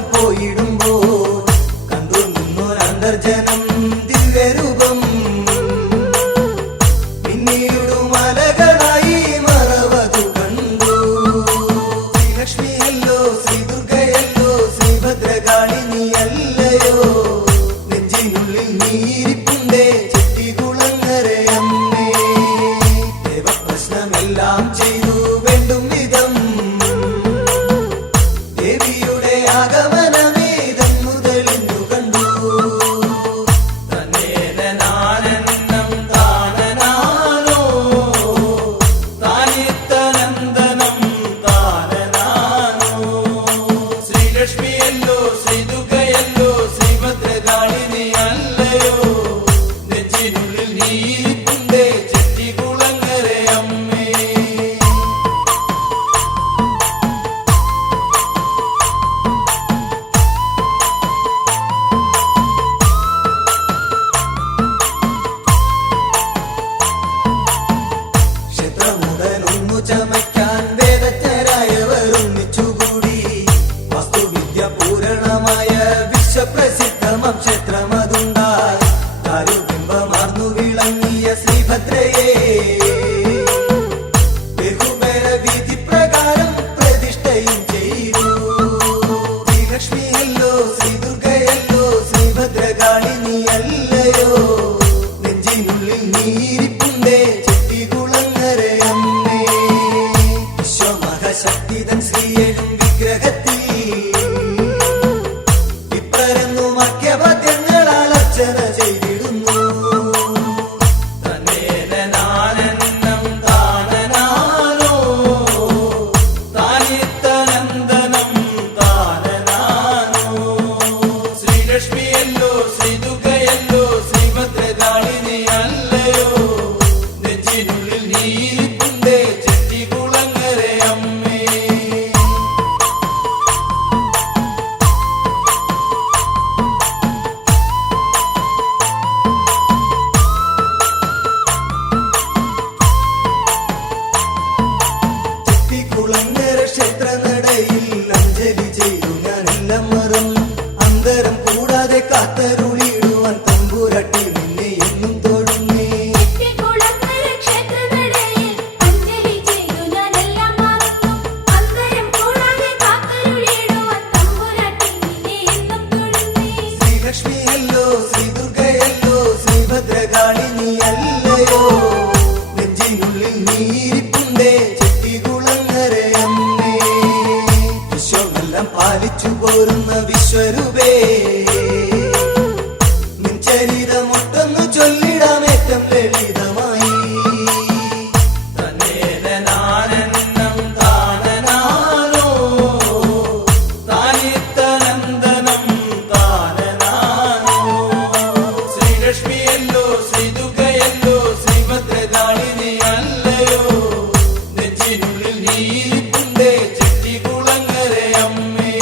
പോകാൻ പോയിടുമ്പോ കണ്ടു നിന്നൊരന്തർജനം ദിവ്യരൂപം പിന്നീടും മലകളായി മറവതു കണ്ടു. ശ്രീലക്ഷ്മിയല്ലോ ശ്രീദുർഗയല്ലോ ശ്രീഭദ്രകാളിനിയല്ലയോ നെഞ്ചിനുള്ളിൽ നീരിപ്പുണ്ടേ ചെട്ടികുളങ്ങരയമ്മേ. ദേവപ്രശ്നമെല്ലാം ചെയ്തു വേണ്ടും വിധം ദേവിയുടെ ആഗമനമേതെന്നു തെളിഞ്ഞു കണ്ടു. തന്നേനാനന്ദം താനനാനോ താനിത്തനന്ദനം താനനാനോ. ശ്രീലക്ഷ്മിയല്ലോ ശ്രീദുർഗയല്ലോ ശ്രീഭദ്രകാളിനിയല്ലയോ നെഞ്ചിനുള്ളിൽ നീരിപ്പുണ്ടേ ചെട്ടികുളങ്ങരയമ്മേ. ക്ഷേത്രമുടലൊന്നു ചമയ്ക്കാൻ വേദജ്ഞരായവർ ഒന്നിച്ചുകൂടി. വസ്തുവിദ്യ പൂരണമായ വിശ്വപ്രസിദ്ധമം ക്ഷേത്രമതുണ്ടായി. കാരുബിംബമാർന്നു വിളങ്ങിയ ശ്രീഭദ്രയെ ബഹുബല വിധിപ്രകാരം പ്രതിഷ്ഠയും ചെയ്തു. ശ്രീലക്ഷ്മിയല്ലോ ശ്രീദുർഗയല്ലോ ശ്രീഭദ്രകാളിനിയല്ലയോ നെഞ്ചിനുള്ളിൽ നീരിപ്പുണ്ടേ ചെട്ടികുളങ്ങരയമ്മേ. വിശ്വമഹശക്തിതൻ ശ്രീയനും വിഗ്രഹത്തിൽ ഇപ്പരന്നു മധ്യപദ്യങ്ങളാൽ അർച്ചന ചെയ്തിടുന്നു. തന്നേനാനന്ദം താനനാനോ താനിത്തനന്ദനം താനനാനോ. ശ്രീലക്ഷ്മിയല്ലോ ശ്രീദുർഗയല്ലോ ശ്രീഭദ്രകാളിനിയല്ലയോ നെഞ്ചിനുള്ളിൽ നീരിപ്പുണ്ടേ ചെട്ടികുളങ്ങരയമ്മേ. ചെട്ടികുളങ്ങര ക്ഷേത്രനടയിൽ അഞ്ജലി ചെയ്തു ഞാനെല്ലാം മറന്നു. അന്തരം കൂടാതെ കാത്തരുളിയിടുവാൻ തമ്പുരാട്ടി നിന്നെ എന്നും തൊഴുന്നേ. ചെട്ടികുളങ്ങര ക്ഷേത്രനടയിൽ അഞ്ജലി ചെയ്തു ഞാനെല്ലാം മറന്നു. അന്തരം കൂടാതെ കാത്തരുളിയിടുവാൻ തമ്പുരാട്ടി നിന്നെ എന്നും തൊഴുന്നേ. ശ്രീലക്ഷ്മിയല്ലോ ശ്രീദുർഗയല്ലോ ശ്രീഭദ്രകാളിനിയല്ലയോ നെഞ്ചിനുള്ളിൽ നീരിപ്പുണ്ടേ ചെട്ടികുളങ്ങരയമ്മേ. വിശ്വമെല്ലാം പാലിച്ചു പോരുന്ന വിശ്വരൂപേ നിൻ ചരിതമൊട്ടൊന്നു ചൊല്ലിടാമേറ്റം ലളിതമായി. തന്നേനാനന്ദം താനനാനോ താനിത്തനന്ദനം താനനാനോ. ശ്രീലക്ഷ്മിയല്ലോ ശ്രീദുർഗയല്ലോ ശ്രീഭദ്രകാളിനിയല്ലയോ നെഞ്ചിനുള്ളിൽ നീരിപ്പുണ്ടേ ചെട്ടികുളങ്ങരയമ്മേ.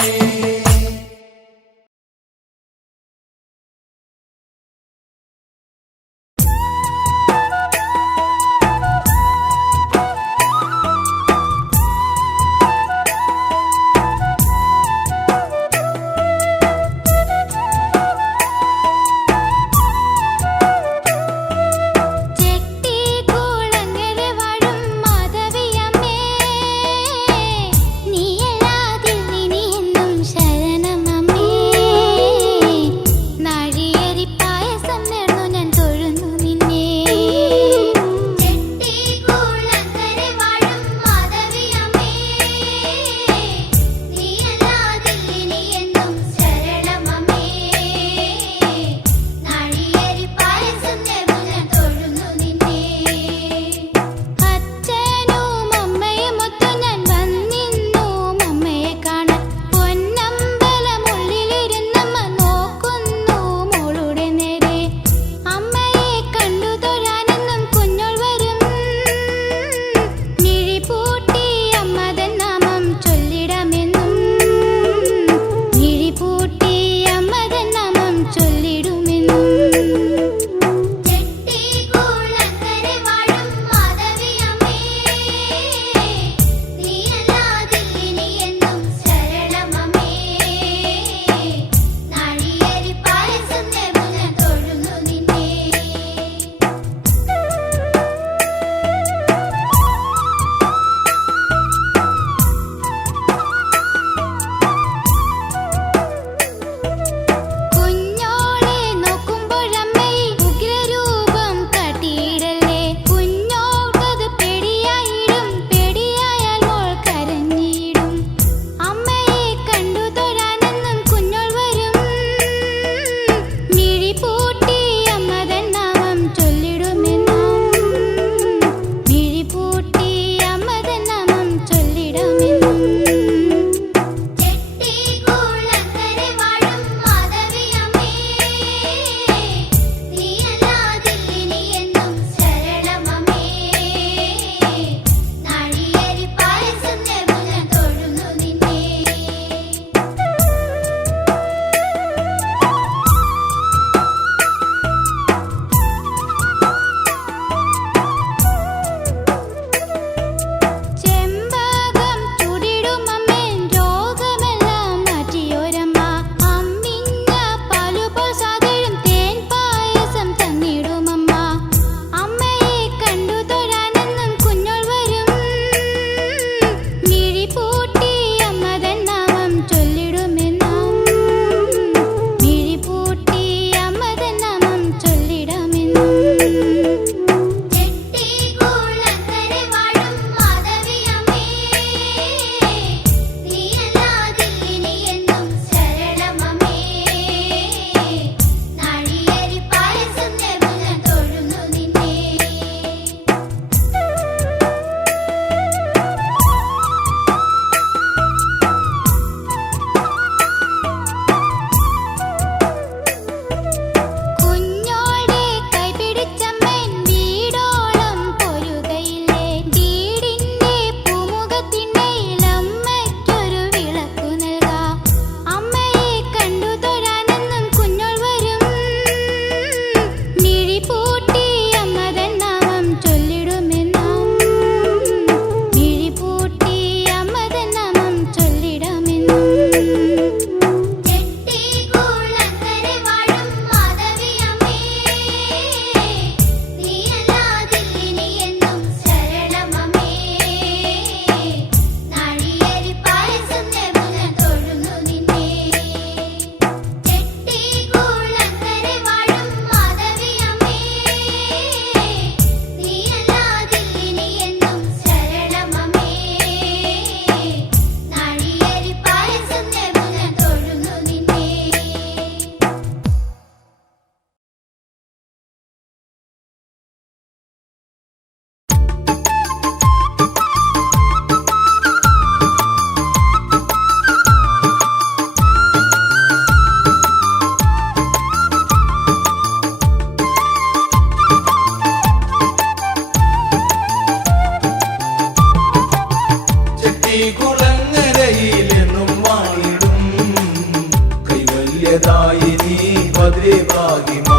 കൈവല്യദായിനി ഭദ്രേ ഭാഗി മാ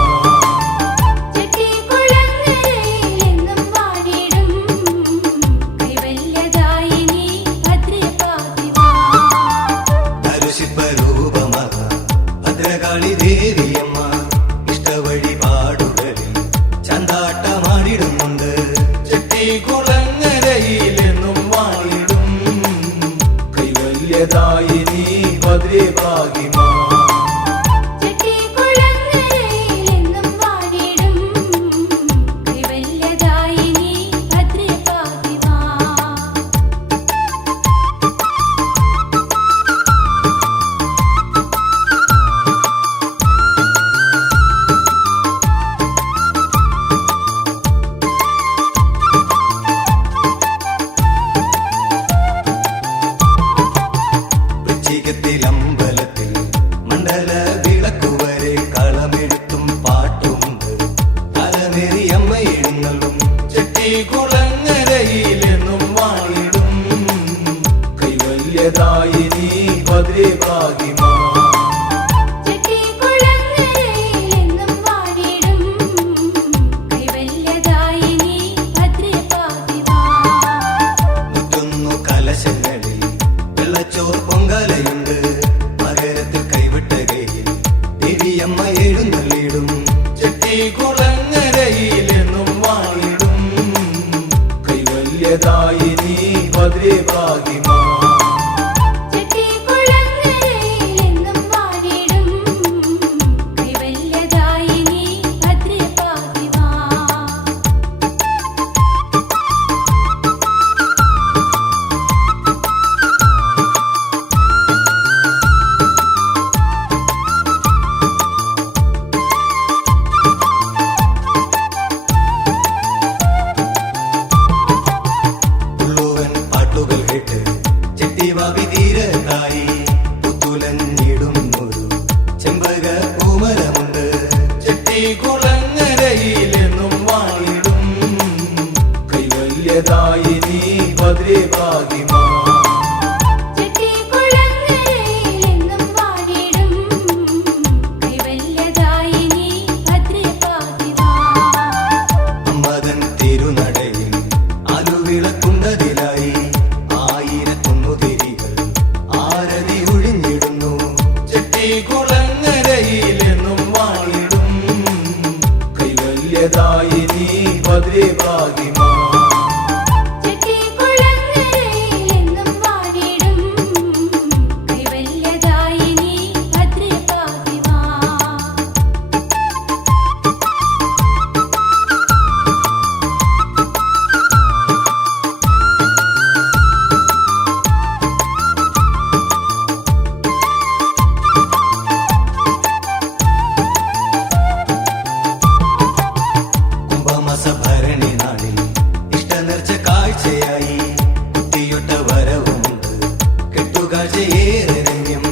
ചെട്ടിക്കുളങ്ങരയിലെന്നും വാണിടും കൈവല്യദായിനി ഭദ്രേ ഭാഗി മാ ധരുഷിപ്പരൂപമ ഭദ്രകാളി ദേവിയമ്മ ഇഷ്ടവഴിപാടുകളിൽ ചന്താട്ടമാടിടുന്നുണ്ട്. ചെട്ടിക്കുളങ്ങരയിലെന്നും വാണിടും കൈവല്യദായിനി ഭദ്രേ ഭാഗി മാ ചെട്ടിക്കുളങ്ങരയിലെന്നും വാണിടും കൈവല്യദായിനി ഭദ്രേ ഭാഗി മാ വൃശ്ചികത്തിലമ്പലത്തിൽ മണ്ഡല വിളക്കുവരെ കളമെഴുത്തും പാട്ടുമുണ്ട്. തലനെറിയമ്മ എഴുന്നള്ളും ചെട്ടിക്കുളങ്ങരയിലെന്നും വാണിടും കൈവല്യദായിനി ഭദ്രേ ഭാഗി മാ ചെട്ടിക്കുളങ്ങരയിലെന്നും വാണിടും കൈവല്യദായിനി ഭദ്രേ ഭാഗി മാ മുറ്റുന്നു കലശങ്ങളിൽ വെള്ളച്ചോർ പൊങ്കലയുണ്ട്. മകരത്തിൽ കൈവിട്ടകയിൽ ദേവിയമ്മ എഴുന്നള്ളിടും. ചെട്ടിക്കുളങ്ങരയിലെന്നും വാണിടും കൈവല്യദായിനി ഭദ്രേ ഭാഗി മാ ചെട്ടിക്കുളങ്ങരയിലെന്നും വാണിടും കൈവല്യദായിനി ഭദ്രേ ഭാഗി മാ ഉള്ളുവൻ പാട്ടുകൾ കേട്ട് ചെട്ടിവാവി തീരത്തായി പുത്തുലഞ്ഞിടുന്നൊരു ചെമ്പക പൂമരമുണ്ട്. ചെട്ടിക്കുളങ്ങരയിലെന്നും വാണിടും കൈവല്യദായിനി ഭദ്രേ ഭാഗി മാ ചെട്ടിക്കുളങ്ങരയിലെന്നും വാണിടും കൈവല്യദായിനി ഭദ്രേ ഭാഗി മാ അമ്മതൻ തിരുനടയിൽ ആലുവിളക്കുണ്ടതിലായി 1001 തിരികൾ ആരതി ഒഴിഞ്ഞിടുന്നു. ചെട്ടിക്കുളങ്ങരയിലെന്നും വാണിടും കൈവല്യദായിനി ഭദ്രേ ഭാഗി മാ ചെട്ടിക്കുളങ്ങരയിലെന്നും വാണിടും കൈവല്യദായിനി ഭദ്രേ ഭാഗി മാ കുംഭമാസ ഭരണി നാളിൽ ഇഷ്ടനേർച്ച കാഴ്ചയായി കുത്തിയൊട്ട വരവുമുണ്ട്. കെട്ടുകാഴ്ചയേറെ രമ്യം.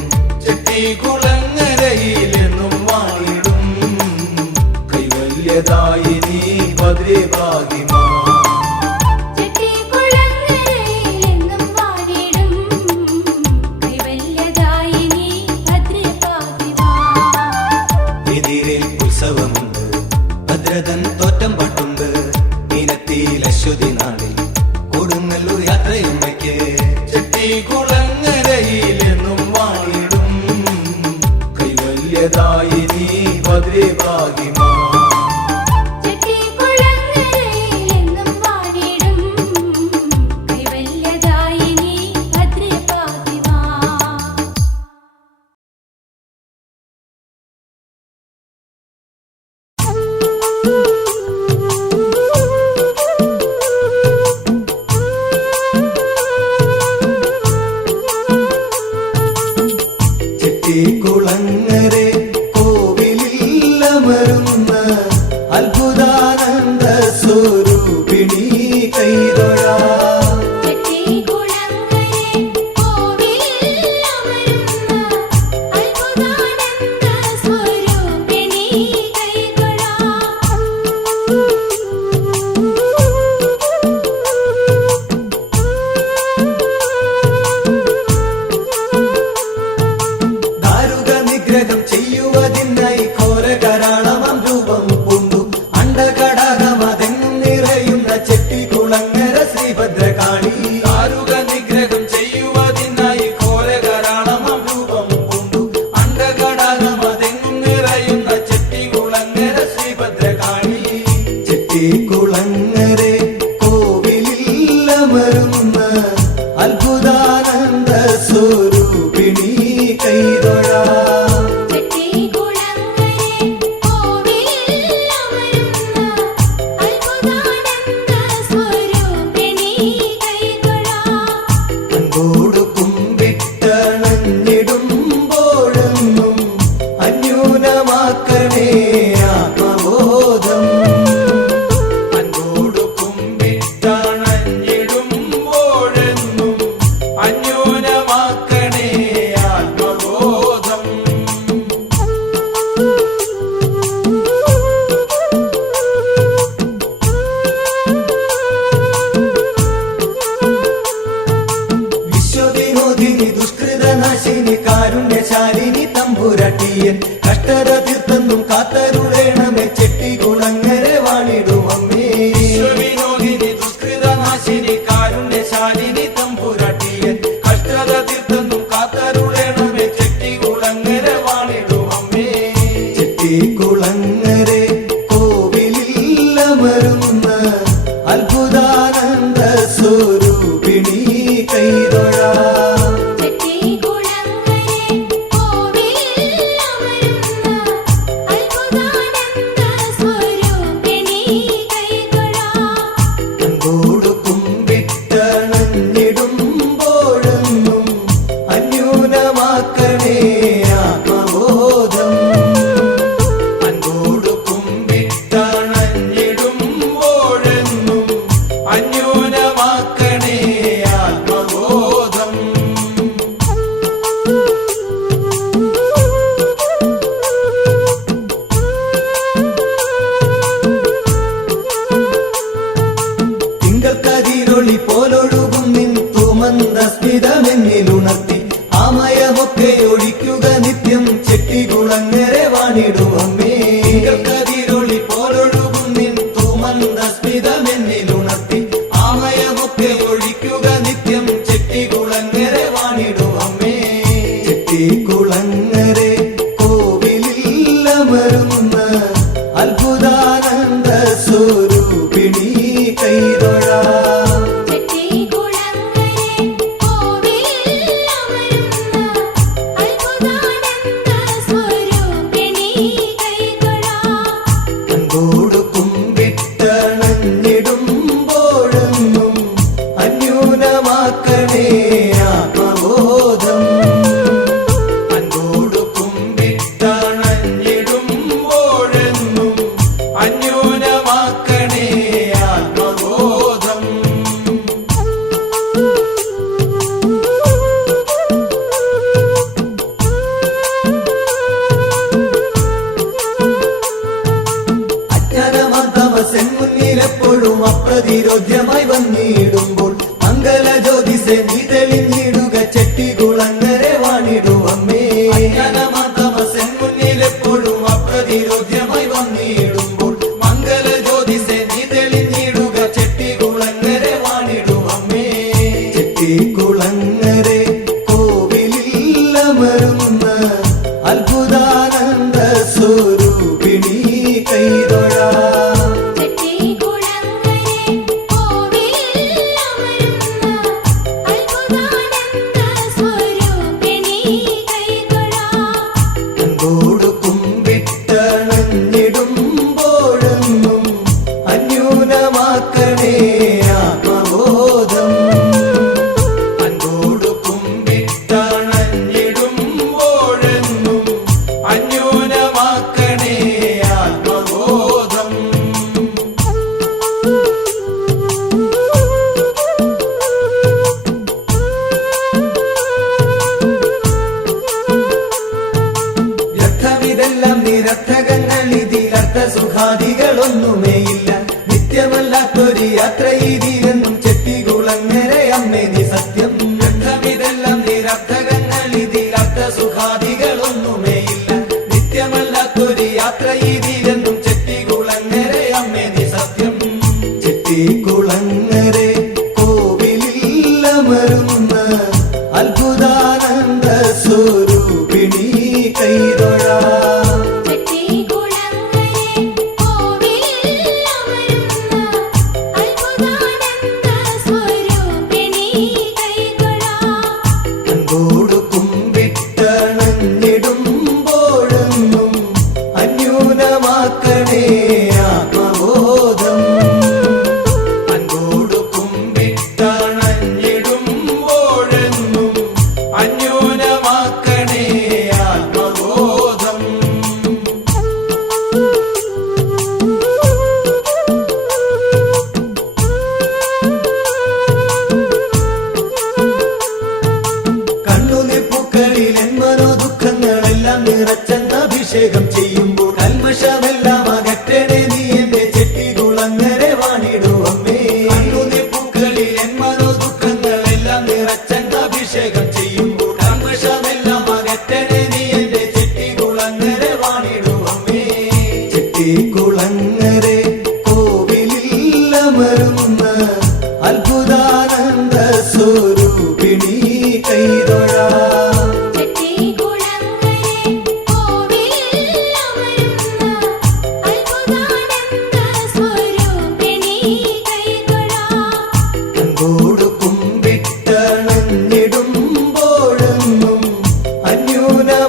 ചെട്ടിക്കുളങ്ങരയിലെന്നും വാണിടും കൈവല്യദായിനി ഭദ്രേ ഭാഗി മാ ചെട്ടിക്കുളങ്ങരയിലെന്നും വാണിടും കൈവല്യദായിനി ഭദ്രേ ഭാഗി മാ എതിരിൽ ഉത്സവമുണ്ട്. ഭദ്രതൻ തോറ്റം പാട്ടുണ്ട്. മീനത്തിൽ അശ്വതി നാളിൽ കൊടുങ്ങല്ലൂർ യാത്രയമ്മയ്ക്ക്. ചെട്ടിക്കുളങ്ങരയിലെന്നും വാണിടും കൈവല്യദായിനി ഭദ്രേ ഭാഗി മാ ചെട്ടിക്കുളങ്ങരയിലെന്നും വാണിടും കൈവല്യദായിനി ഭദ്രേ ഭാഗി മാ ചെട്ടിക്കുളങ്ങരെ കോവിലിൽ അമരുന്ന അത്ഭുതാനന്ദ സ്വരൂപിണി കൈതൊഴാം. ചെട്ടിക്കുളങ്ങരെ കോവിലിൽ അമരുന്ന അത്ഭുതാനന്ദ സ്വരൂപിണി കൈതൊഴാം ദാരുക നിഗ്രഹം ചെയ്യുവാൻ നാശിനി കാരുണ്യശാലിനി തമ്പുരാട്ടിയൻ കഷ്ടത തീർത്തെന്നും കാത്തരുളേണമേ ചെട്ടികുളങ്ങരെ വാണിടും അമ്മേ വിശ്വവിനോദിനി ദുഷ്കൃതനാശിനി കാരുണ്യശാലിനി തമ്പുരാട്ടിയൻ കഷ്ടത തീർത്തെന്നും കാത്തരുളേണമേ ചെട്ടികുളങ്ങരെ വാണിടും അമ്മേ ചെട്ടികുളങ്ങരെ കോവിലിൽ അമരുന്ന അത്ഭുതാനന്ദ സ്വരൂപിണി കൈതൊഴാ ചെട്ടികുളങ്ങരെ കോവിലിൽ അമരുന്ന അത്ഭുതാനന്ദ സ്വരൂപിണി കൈതൊഴാം. അൻപോടു കുമ്പിട്ടണഞ്ഞിടുമ്പോഴെന്നും അന്യൂനമാക്കണേ ആത്മബോധം അൻപോടു കുമ്പിട്ടണഞ്ഞിടുമ്പോഴെന്നും അന്യൂനമാക്കണേ ആത്മബോധം തിങ്കൾക്കതിരൊളി പോലൊഴുകും നിൻ തുമന്ദസ്മിതമെന്നിലുണർത്തി ആമയമൊക്കെ ഒഴിക്കുക നിത്യം ചെട്ടികുളങ്ങരെ വാണിടും അമ്മേ തിങ്കൾക്കതിരൊളി പോലൊഴുകും നിൻ തുമന്ദസ്മിതമെന്നിലുണർത്തി ആമയമൊക്കെ ഒഴിക്കുക നിത്യം ചെട്ടികുളങ്ങരെ വാണിടും അമ്മേ ചെട്ടികുളങ്ങരെ കോവിലിൽ അമരുന്ന അത്ഭുതാനന്ദ സ്വരൂപിണി കൈതൊഴാ ചെട്ടികുളങ്ങരെ കോവിലിൽ അമരുന്ന അത്ഭുതാനന്ദ സ്വരൂപിണി കൈതൊഴാം. അൻപോടു കുമ്പിട്ടണഞ്ഞിടുമ്പോഴെന്നും അന്യൂനമാക്കണേ ആത്മബോധം അൻപോടു കുമ്പിട്ടണഞ്ഞിടുമ്പോഴെന്നും അന്യൂനമാക്കണേ ആത്മബോധം അജ്ഞാനമതമസൻ മുന്നിലെപ്പോഴും അപ്രതിരോധ്യമായി വന്നിടുമ്പോൾ മംഗല ജ്യോതിസെ നീ തെളിഞ്ഞിടുക ചെട്ടികുളങ്ങരെ വാണിടും അമ്മേ അജ്ഞാനമതമസൻ മുന്നിലെപ്പോഴും അപ്രതിരോധ്യമായി വന്നിടുമ്പോൾ മംഗല ജ്യോതിസെ നീ തെളിഞ്ഞിടുക ചെട്ടികുളങ്ങരെ വാണിടും അമ്മേ ചെട്ടികുളങ്ങരെ കോവിലിൽ അമരുന്ന അത്ഭുതാനന്ദ സ്വരൂപിണി കൈതൊഴാ ചെട്ടികുളങ്ങരെ കോവിലിൽ അമരുന്ന അത്ഭുതാനന്ദ സ്വരൂപിണി കൈതൊഴാം. അൻപോടു കുമ്പിട്ടണഞ്ഞിടുമ്പോഴെന്നും അന്യൂനമാക്കണേ ആത്മബോധം അൻപോടു കുമ്പിട്ടണഞ്ഞിടുമ്പോഴെന്നും അന്യൂനമാക്കണേ ആത്മബോധം വ്യർത്ഥമിതെല്ലാം നിരർത്ഥകങ്ങൾ ഇതിലർത്ഥ സുഖാദികളൊന്നുമേയില്ല നിത്യമല്ലാത്തൊരു യാത്ര ഇതിലെന്നും ചെട്ടികുളങ്ങരെ അമ്മേ നീ സത്യം വ്യർത്ഥമിതെല്ലാം നിരർത്ഥകങ്ങൾ ഇതിലർത്ഥ സുഖാദികളൊന്നുമേയില്ല നിത്യമല്ലാത്തൊരു യാത്ര ഇതിലെന്നും ചെട്ടികുളങ്ങരെ അമ്മേ നീ സത്യം ചെട്ടികുളങ്ങരെ കോവിലിൽ അമരുന്ന അത്ഭുതാനന്ദ സ്വരൂപിണി കൈതൊഴാ ചെട്ടികുളങ്ങരെ കോവിലിൽ അമരുന്ന അത്ഭുതാനന്ദ സ്വരൂപിണി കൈതൊഴാം. അൻപോടു കുമ്പിട്ടണഞ്ഞിടുമ്പോഴെന്നും അന്യൂനമാക്കണേ ആത്മബോധം അൻപോടു കുമ്പിട്ടണഞ്ഞിടുമ്പോഴെന്നും അന്യൂനമാക്കണേ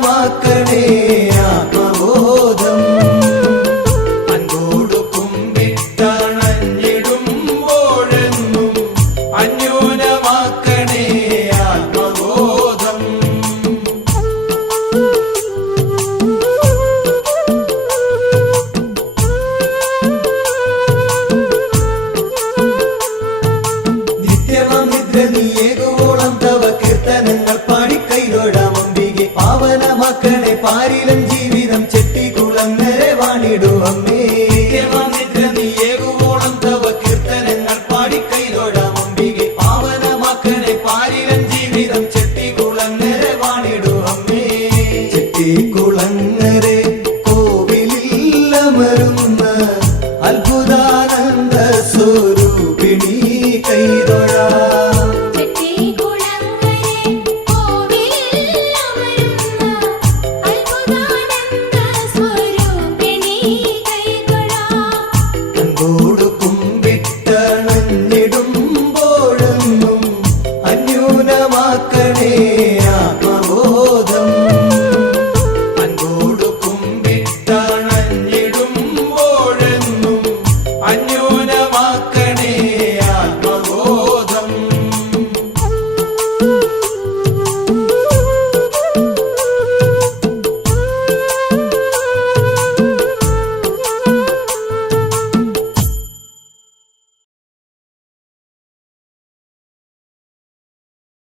അന്യൂനമാക്കണേ ആത്മബോധം അൻപോടു കുമ്പിട്ടണഞ്ഞിടുമ്പോഴെന്നും അന്യൂനമാക്കണേ ആത്മബോധം നിത്യമാം നിദ്ര നീയേകുവോളം തവ കീർത്തനങ്ങൾ പാടിക്കൈതൊഴാം അംബികെ പാവനമാക്കണേ പാരിലം ജീവിതം ചെട്ടിക്കുളങ്ങരെ വാണിടു അമ്മേ നിത്യമാം നിദ്ര നീയേകുവോളം തവ കീർത്തനങ്ങൾ പാടിക്കൈതൊഴാം അംബികെ പാവനമാക്കണേ പാരിലം ജീവിതം ചെട്ടിക്കുളങ്ങരെ വാണിടു അമ്മേ ചെട്ടിക്കുളങ്ങര